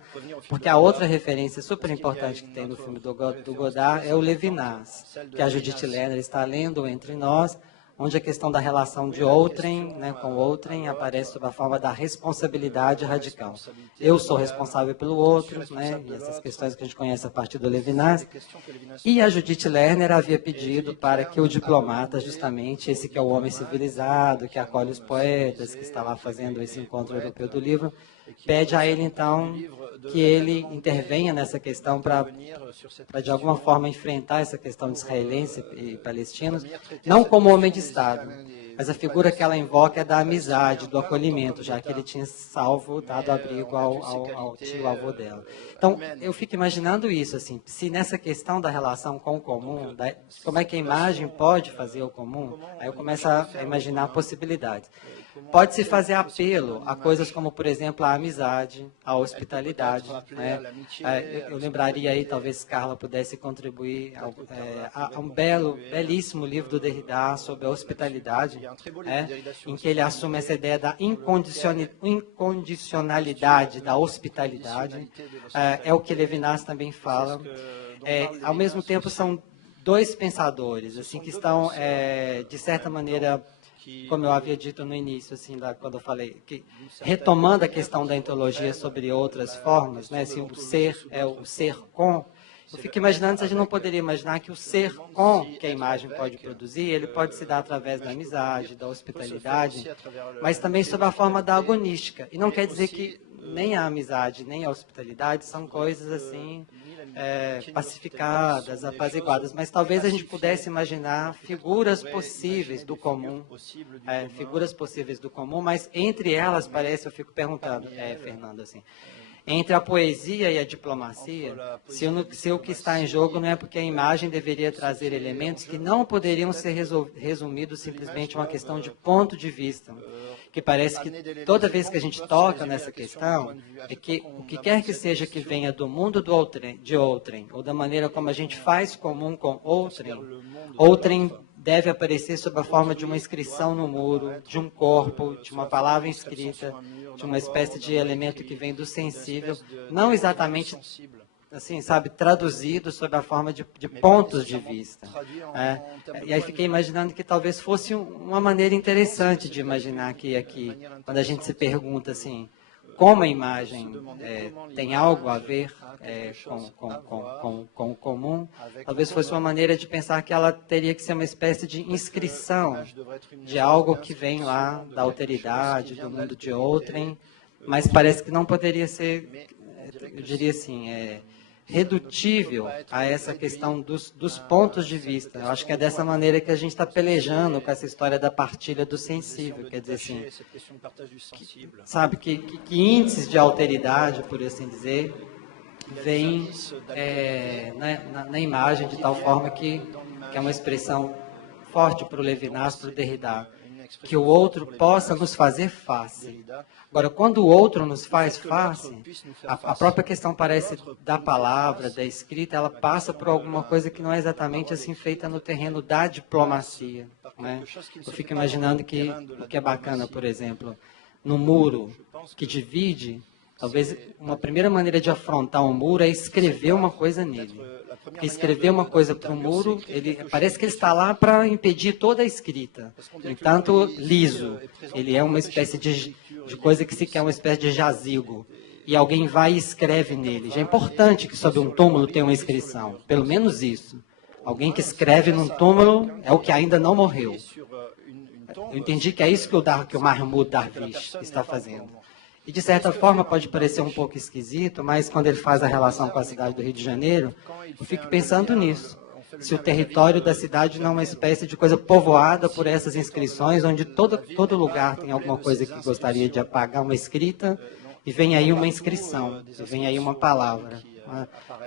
porque a outra referência super importante que tem no filme do Godard é o Levinas, que a Judith Lerner está lendo entre nós, onde a questão da relação de outrem, né, com outrem aparece sob a forma da responsabilidade radical. Eu sou responsável pelo outro, né, e essas questões que a gente conhece a partir do Levinas. E a Judith Lerner havia pedido para que o diplomata, justamente, esse que é o homem civilizado, que acolhe os poetas, que está lá fazendo esse encontro europeu do livro, pede a ele, então, que ele intervenha nessa questão para, de alguma forma, enfrentar essa questão de israelenses e palestinos, não como homem de Estado, mas a figura que ela invoca é da amizade, do acolhimento, já que ele tinha salvo, dado abrigo ao tio-avô dela. Então, eu fico imaginando isso, assim, se nessa questão da relação com o comum, como é que a imagem pode fazer o comum, aí eu começo a imaginar possibilidades. Pode-se fazer apelo a coisas como, por exemplo, a amizade, a hospitalidade. Né? Eu lembraria aí, talvez Carla pudesse contribuir a um belíssimo livro do Derrida sobre a hospitalidade, em que ele assume essa ideia da incondicionalidade da hospitalidade. É o que Levinas também fala. Ao mesmo tempo, são dois pensadores assim, que estão, de certa maneira, como eu havia dito no início, assim, quando eu falei, que retomando a questão da ontologia sobre outras formas, né, assim, o ser é o ser com, eu fico imaginando se a gente não poderia imaginar que o ser com que a imagem pode produzir, ele pode se dar através da amizade, da hospitalidade, mas também sob a forma da agonística. E não quer dizer que nem a amizade, nem a hospitalidade são coisas assim, pacificadas, apaziguadas, mas talvez a gente pudesse imaginar figuras possíveis do comum, mas entre elas parece, eu fico perguntando, Fernando, assim, entre a poesia e a diplomacia, se o que está em jogo não é porque a imagem deveria trazer elementos que não poderiam ser resumidos simplesmente a uma questão de ponto de vista, que parece que toda vez que a gente toca nessa questão, é que o que quer que seja que venha do mundo de outrem, ou da maneira como a gente faz comum com outrem deve aparecer sob a forma de uma inscrição no muro, de um corpo, de uma palavra escrita, de uma espécie de elemento que vem do sensível, não exatamente, assim, sabe, traduzido sob a forma de pontos de vista. E aí fiquei imaginando que talvez fosse uma maneira interessante de imaginar que aqui, quando a gente se pergunta assim, como a imagem tem algo a ver com o comum, talvez fosse uma maneira de pensar que ela teria que ser uma espécie de inscrição de algo que vem lá da alteridade, do mundo de outrem, mas parece que não poderia ser, eu diria assim, redutível a essa questão dos pontos de vista. Eu acho que é dessa maneira que a gente está pelejando com essa história da partilha do sensível. Quer dizer assim, sabe, que índices de alteridade, por assim dizer, vêm na imagem de tal forma que é uma expressão forte para o Levinas, para o Derrida, que o outro possa nos fazer face. Agora, quando o outro nos faz face, a própria questão parece da palavra, da escrita, ela passa por alguma coisa que não é exatamente assim feita no terreno da diplomacia. Né? Eu fico imaginando que o que é bacana, por exemplo, no muro que divide, talvez uma primeira maneira de afrontar um muro é escrever uma coisa nele. Porque escrever uma coisa para o muro, parece que ele está lá para impedir toda a escrita. No entanto, liso. Ele é uma espécie de coisa que se quer uma espécie de jazigo. E alguém vai e escreve nele. Já é importante que sobre um túmulo tenha uma inscrição. Pelo menos isso. Alguém que escreve num túmulo é o que ainda não morreu. Eu entendi que é isso que o Mahmoud Darwish está fazendo. E, de certa forma, pode parecer um pouco esquisito, mas quando ele faz a relação com a cidade do Rio de Janeiro, eu fico pensando nisso. Se o território da cidade não é uma espécie de coisa povoada por essas inscrições, onde todo lugar tem alguma coisa que gostaria de apagar uma escrita, e vem aí uma inscrição, e vem aí uma palavra.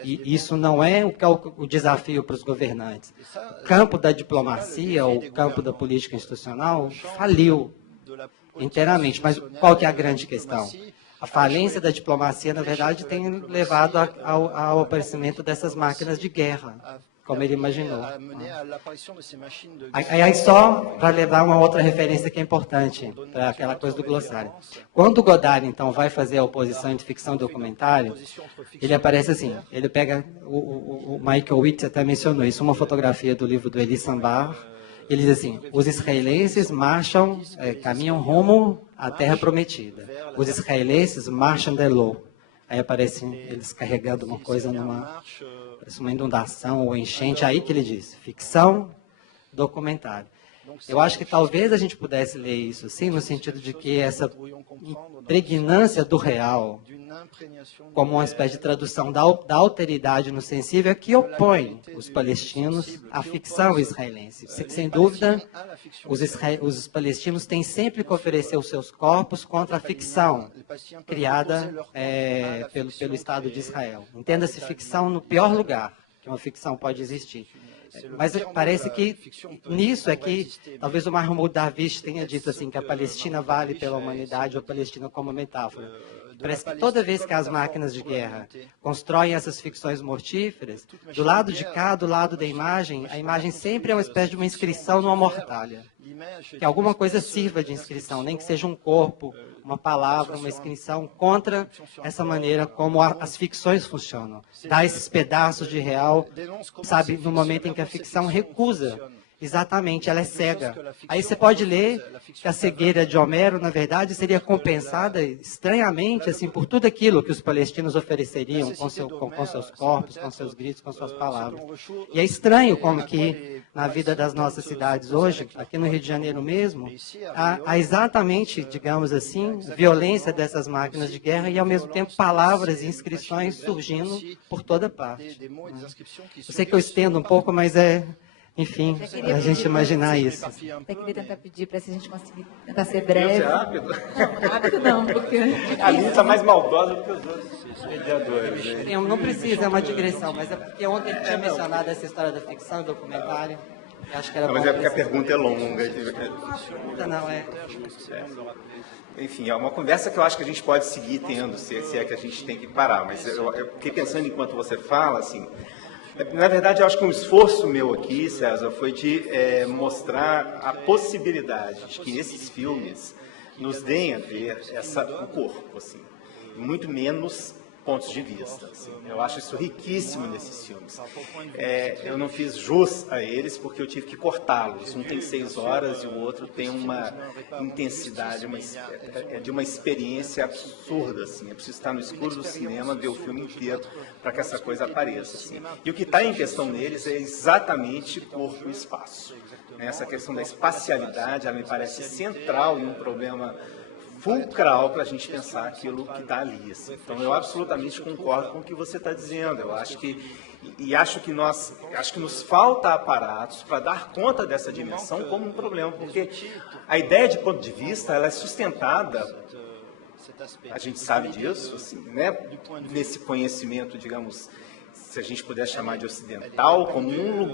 E isso não é o que é o desafio para os governantes. O campo da diplomacia, ou o campo da política institucional, faliu inteiramente. Mas qual que é a grande questão? A falência da diplomacia, na verdade, tem levado ao aparecimento dessas máquinas de guerra, como ele imaginou. Aí só para levar uma outra referência que é importante, para aquela coisa do glossário. Quando o Godard, então, vai fazer a oposição entre ficção e documentário, ele aparece assim, ele pega, o Michael Witt até mencionou isso, uma fotografia do livro do Elie Sambar, Ele diz assim, os israelenses marcham, caminham rumo à Terra Prometida. Os israelenses marcham de Lô. Aí aparecem eles carregando uma coisa parece uma inundação ou enchente. Aí que ele diz, ficção, documentário. Eu acho que talvez a gente pudesse ler isso assim, no sentido de que essa impregnância do real, como uma espécie de tradução da alteridade no sensível, é que opõe os palestinos à ficção israelense. Sem dúvida, os palestinos têm sempre que oferecer os seus corpos contra a ficção criada pelo Estado de Israel. Entenda-se ficção no pior lugar que uma ficção pode existir. Mas parece que nisso é que talvez o Mahmoud Darwish tenha dito assim que a Palestina vale pela humanidade ou a Palestina como metáfora. Parece que toda vez que as máquinas de guerra constroem essas ficções mortíferas, do lado de cá, do lado da imagem, a imagem sempre é uma espécie de uma inscrição numa mortalha. Que alguma coisa sirva de inscrição, nem que seja um corpo, uma palavra, uma inscrição contra essa maneira como as ficções funcionam. Dá esses pedaços de real, sabe, no momento em que a ficção recusa. Exatamente, ela é cega. Aí você pode ler que a cegueira de Homero, na verdade, seria compensada estranhamente assim por tudo aquilo que os palestinos ofereceriam com seus corpos, com seus gritos, com suas palavras. E é estranho como que na vida das nossas cidades hoje, aqui no Rio de Janeiro mesmo, há exatamente, digamos assim, violência dessas máquinas de guerra e, ao mesmo tempo, palavras e inscrições surgindo por toda parte. Eu sei que eu estendo um pouco, mas enfim, a gente imaginar isso. Até queria tentar pedir para se a gente conseguir tentar ser breve. Rápido? Não, rápido não, porque... A Lívia está mais maldosa do que os outros mediadores. Não precisa, é uma digressão, mas é porque ontem ele tinha mencionado essa história da ficção, documentário. Acho que era mas é porque a pergunta é longa. Enfim, é uma conversa que eu acho que a gente pode seguir tendo, se é que a gente tem que parar. Mas eu fiquei pensando enquanto você fala, assim... Na verdade, eu acho que um esforço meu aqui, César, foi de mostrar a possibilidade de que esses filmes nos deem a ver o corpo, assim, muito menos pontos de vista. Assim. Eu acho isso riquíssimo nesses filmes. Eu não fiz jus a eles porque eu tive que cortá-los. Um tem 6 horas e o outro tem uma intensidade, de uma experiência absurda. Assim. É preciso estar no escuro do cinema, ver o filme inteiro para que essa coisa apareça. Assim. E o que está em questão neles é exatamente corpo e espaço. Essa questão da espacialidade, ela me parece central em um problema fulcral para a gente pensar aquilo que está ali. Assim. Então, eu absolutamente concordo com o que você está dizendo. Eu acho acho que nos falta aparatos para dar conta dessa dimensão como um problema, porque a ideia de ponto de vista ela é sustentada, a gente sabe disso, assim, né? Nesse conhecimento, digamos, se a gente puder chamar de ocidental, como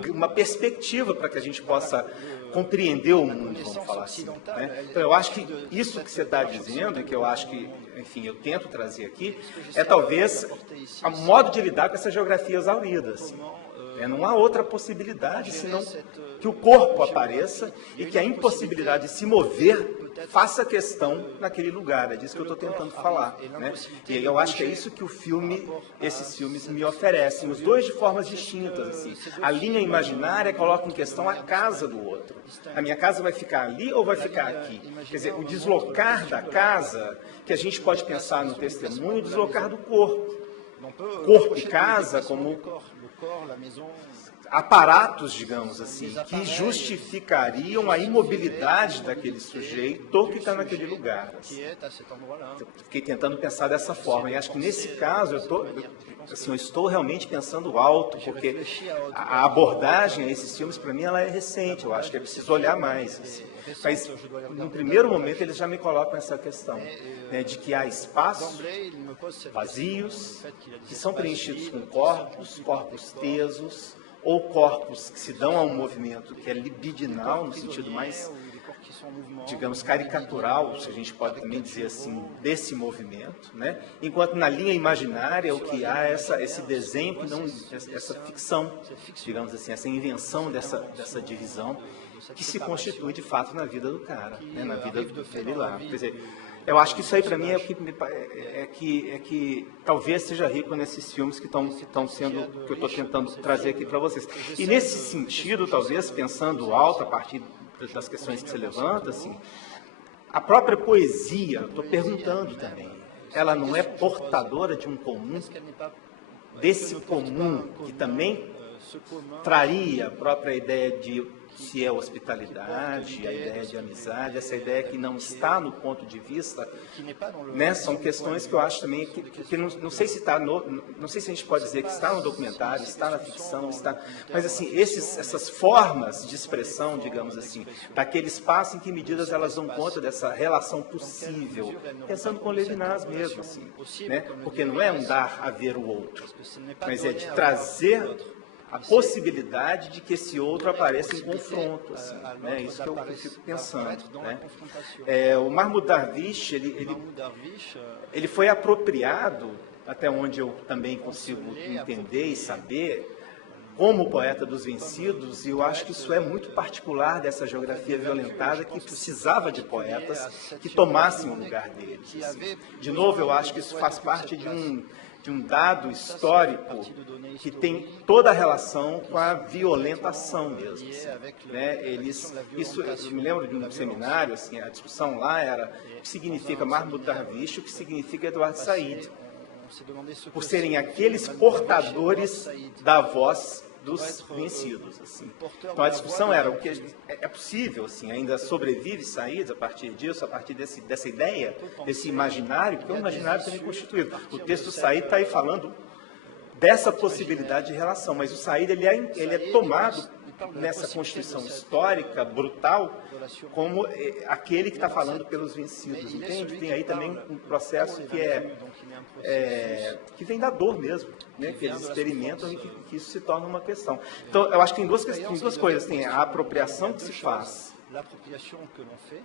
uma perspectiva para que a gente possa compreender o mundo, vamos falar assim. Né? Então, eu acho que isso que você está dizendo, e que eu acho que, enfim, eu tento trazer aqui, é talvez o modo de lidar com essa geografia exaurida. Assim. Não há outra possibilidade, senão que o corpo apareça e que a impossibilidade de se mover faça questão naquele lugar. É disso que eu estou tentando falar. Né? E eu acho que é isso que esses filmes me oferecem, os dois de formas distintas. Assim. A linha imaginária coloca em questão a casa do outro. A minha casa vai ficar ali ou vai ficar aqui? Quer dizer, o deslocar da casa, que a gente pode pensar no testemunho, o deslocar do corpo. Corpo e casa como aparatos, digamos assim, que justificariam a imobilidade daquele sujeito que está naquele lugar. Assim. Eu fiquei tentando pensar dessa forma, e acho que nesse caso eu estou realmente pensando alto, porque a abordagem a esses filmes, para mim, ela é recente, eu acho que é preciso olhar mais. Assim. Mas, no primeiro momento, eles já me colocam essa questão, né, de que há espaços vazios, que são preenchidos com corpos tesos, ou corpos que se dão a um movimento que é libidinal, no sentido mais, digamos, caricatural, se a gente pode também dizer assim, desse movimento, né? Enquanto na linha imaginária o que há é esse desenho, não essa ficção, digamos assim, essa invenção dessa divisão, que se constitui de fato na vida do cara, né, na vida dele lá. Quer dizer, eu acho que isso aí para mim é que talvez seja rico nesses filmes que estão sendo, que eu estou tentando trazer aqui para vocês. E nesse sentido, talvez, pensando alto a partir das questões que você levanta, assim, a própria poesia, estou perguntando também, ela não é portadora de um comum, desse comum que também traria a própria ideia de se é hospitalidade, a ideia de amizade, essa ideia que não está no ponto de vista, né? São questões que eu acho também que não sei se está não sei se a gente pode dizer que está no documentário, está na ficção, está, mas assim essas formas de expressão, digamos assim, daquele espaço, em que medidas elas dão conta dessa relação possível, pensando com Levinas mesmo, assim, né? Porque não é um dar a ver o outro, mas é de trazer a possibilidade de que esse outro apareça em confronto, assim, né? Isso que eu fico pensando, né? O Mahmoud Darwish, ele foi apropriado, até onde eu também consigo entender e saber, como poeta dos vencidos, e eu acho que isso é muito particular dessa geografia violentada, que precisava de poetas que tomassem o lugar deles. Assim. De novo, eu acho que isso faz parte de um dado histórico que tem toda a relação com a violentação mesmo. Assim, né? Eu me lembro de um seminário, assim, a discussão lá era o que significa Mahmoud Darwish, o que significa Edward Said, por serem aqueles portadores da voz dos vencidos. Assim. Então a discussão era o que é possível, assim, ainda sobrevive Said a partir disso, a partir dessa ideia, desse imaginário, porque é um imaginário também constituído. O texto do Said está aí falando dessa possibilidade de relação, mas o Said ele é tomado nessa constituição histórica brutal como aquele que está falando pelos vencidos, entende? Tem aí também um processo que vem da dor mesmo, né? Que eles experimentam e que isso se torna uma questão. Então, eu acho que tem duas coisas, tem a apropriação que se faz.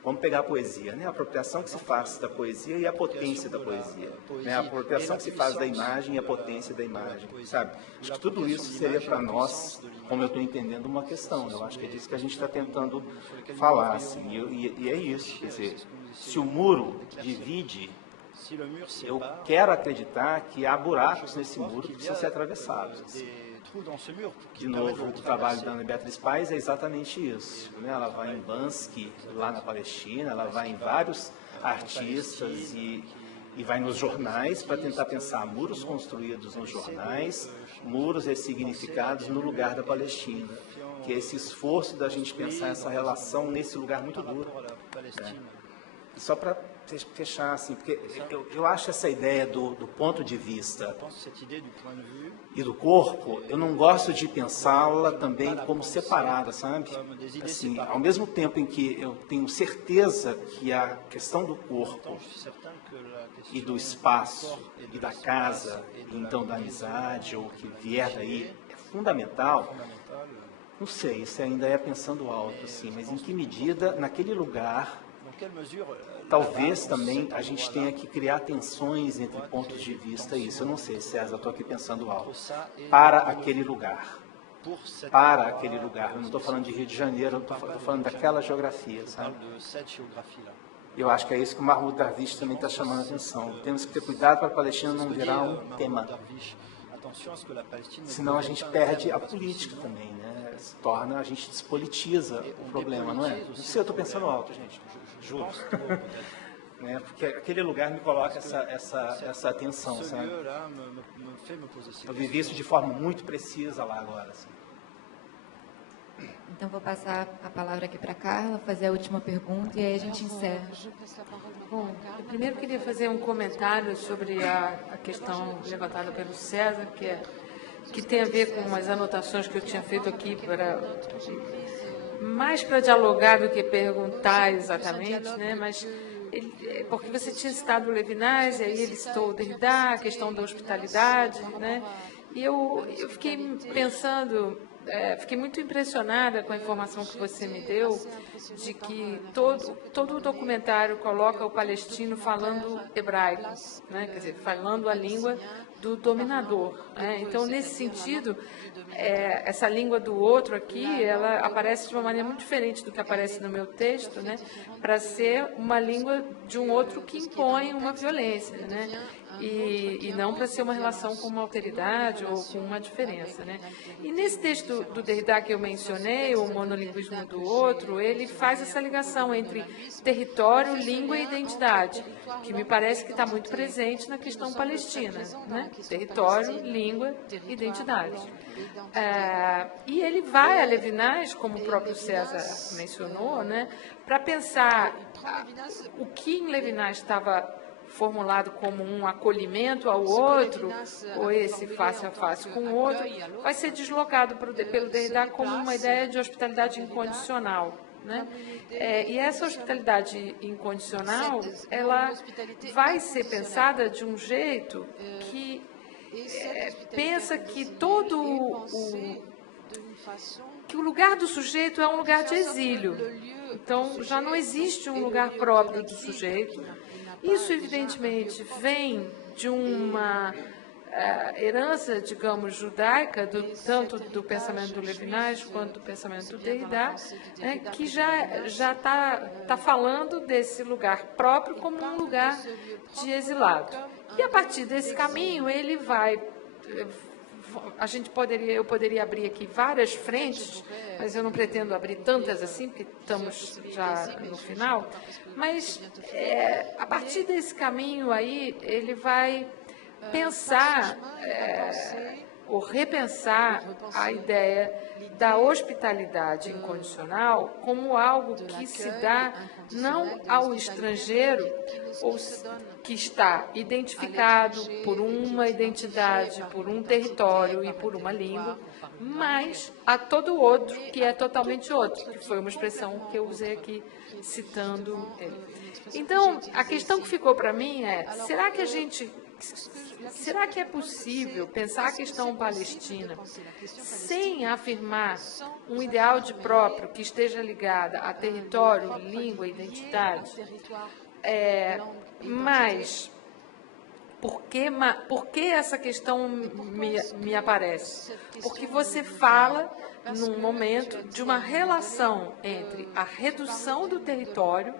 Vamos pegar a poesia, né? A apropriação que se faz da poesia e a potência da poesia, né? A apropriação que se faz da imagem e a potência da imagem, sabe? Acho que tudo isso seria para nós, como eu estou entendendo, uma questão. Eu acho que é disso que a gente está tentando falar, assim, e é isso. Quer dizer, se o muro divide, eu quero acreditar que há buracos nesse muro que precisam ser atravessados. Assim. De novo, o trabalho da Ana Beatriz Paes é exatamente isso, né? Ela vai em Bansky, lá na Palestina, ela vai em vários artistas e vai nos jornais para tentar pensar muros construídos nos jornais, muros ressignificados no lugar da Palestina, que é esse esforço da gente pensar essa relação nesse lugar muito duro. Né? E só para fechar, assim, porque eu acho essa ideia do ponto de vista e do corpo, eu não gosto de pensá-la também como separada, sabe? Assim, ao mesmo tempo em que eu tenho certeza que a questão do corpo e do espaço e da casa, e então da amizade, ou o que vier daí, é fundamental. Não sei, isso ainda é pensando alto, assim, mas em que medida, naquele lugar, talvez também a gente tenha que criar tensões entre pontos de vista e isso. Eu não sei, César, estou aqui pensando alto. Para aquele lugar. Para aquele lugar. Eu não estou falando de Rio de Janeiro, eu estou falando daquela geografia, sabe? Eu acho que é isso que o Mahmoud Darwish também está chamando a atenção. Temos que ter cuidado para a Palestina não virar um tema. Senão a gente perde a política também, né? Se torna, a gente despolitiza o problema, não é? Não sei, eu estou pensando alto, gente, juro. Né? Porque aquele lugar me coloca essa atenção, sabe? Eu vivi isso de forma muito precisa lá agora, assim. Então, vou passar a palavra aqui para a Carla, fazer a última pergunta e aí a gente encerra. Bom, eu primeiro queria fazer um comentário sobre a questão levantada pelo César, que tem a ver com as anotações que eu tinha feito aqui, mais para dialogar do que perguntar exatamente, né? Mas porque você tinha citado o Levinas, e aí ele citou o Derrida, a questão da hospitalidade, né? E eu fiquei pensando fiquei muito impressionada com a informação que você me deu de que todo o documentário coloca o palestino falando hebraico, né? Quer dizer, falando a língua do dominador, né? Então, nesse sentido, essa língua do outro aqui, ela aparece de uma maneira muito diferente do que aparece no meu texto, né? Para ser uma língua de um outro que impõe uma violência, né? E não para ser uma relação com uma alteridade ou com uma diferença, né? E nesse texto do Derrida que eu mencionei, o monolinguismo do outro, ele faz essa ligação entre território, língua e identidade, que me parece que está muito presente na questão palestina, né? Território, língua, identidade. E ele vai a Levinas, como o próprio César mencionou, né? Para pensar o que em Levinas estava formulado como um acolhimento ao outro, ou esse face a face com o outro, vai ser deslocado pelo Derrida como uma ideia de hospitalidade incondicional, né? E essa hospitalidade incondicional, ela vai ser pensada de um jeito que pensa que que o lugar do sujeito é um lugar de exílio. Então, já não existe um lugar próprio do sujeito. Isso, evidentemente, vem de uma herança, digamos, judaica, tanto do pensamento do Levinas quanto do pensamento do Derrida, né, que já está falando desse lugar próprio como um lugar de exilado. E, a partir desse caminho, ele vai... eu poderia abrir aqui várias frentes, mas eu não pretendo abrir tantas assim, porque estamos já no final. Mas, a partir desse caminho aí, ele vai pensar ou repensar a ideia da hospitalidade incondicional como algo que se dá não ao estrangeiro, ou que está identificado por uma identidade, por um território e por uma língua, mas a todo outro que é totalmente outro, que foi uma expressão que eu usei aqui citando ele. Então, a questão que ficou para mim é, será que é possível pensar a questão palestina sem afirmar um ideal de próprio que esteja ligado a território, língua e identidade? Mas por que essa questão me aparece? Porque você fala, num momento, de uma relação entre a redução do território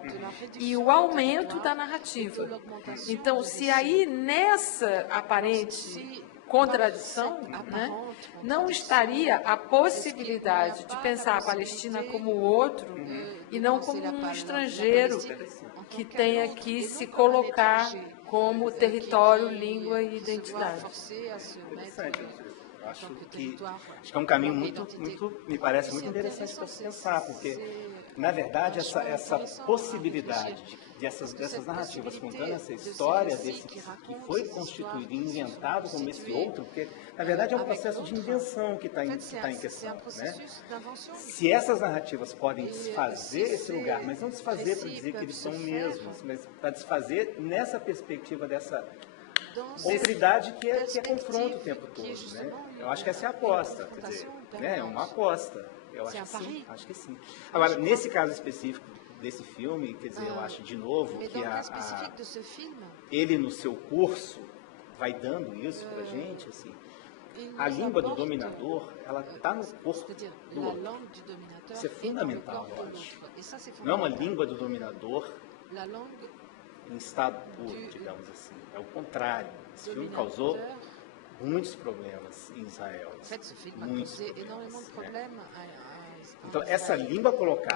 e o aumento da narrativa. Então, se aí nessa aparente contradição, né, não estaria a possibilidade de pensar a Palestina como outro e não como um estrangeiro que tenha que se colocar como território, língua e identidade. Acho que é um caminho me parece muito interessante para se pensar, porque, na verdade, essa possibilidade dessas narrativas contando essa história desse que foi constituído e inventado como esse outro, porque, na verdade, é um processo de invenção que está em questão, né? Se essas narrativas podem desfazer esse lugar, mas não desfazer para dizer que eles são mesmos, mas para desfazer nessa perspectiva dessa outridade que é confronto o tempo todo, né? Eu acho que essa é a aposta, quer dizer, né? É uma aposta. Eu acho que sim. Agora, nesse caso específico desse filme, quer dizer, eu acho de novo que ele no seu curso vai dando isso para a gente, assim. A língua do dominador, ela está no corpo do outro. Isso é fundamental, eu acho. Não é uma língua do dominador em estado puro, digamos assim. É o contrário. Esse filme causou muitos problemas em Israel. Muitos problemas, né? Então, essa língua colocada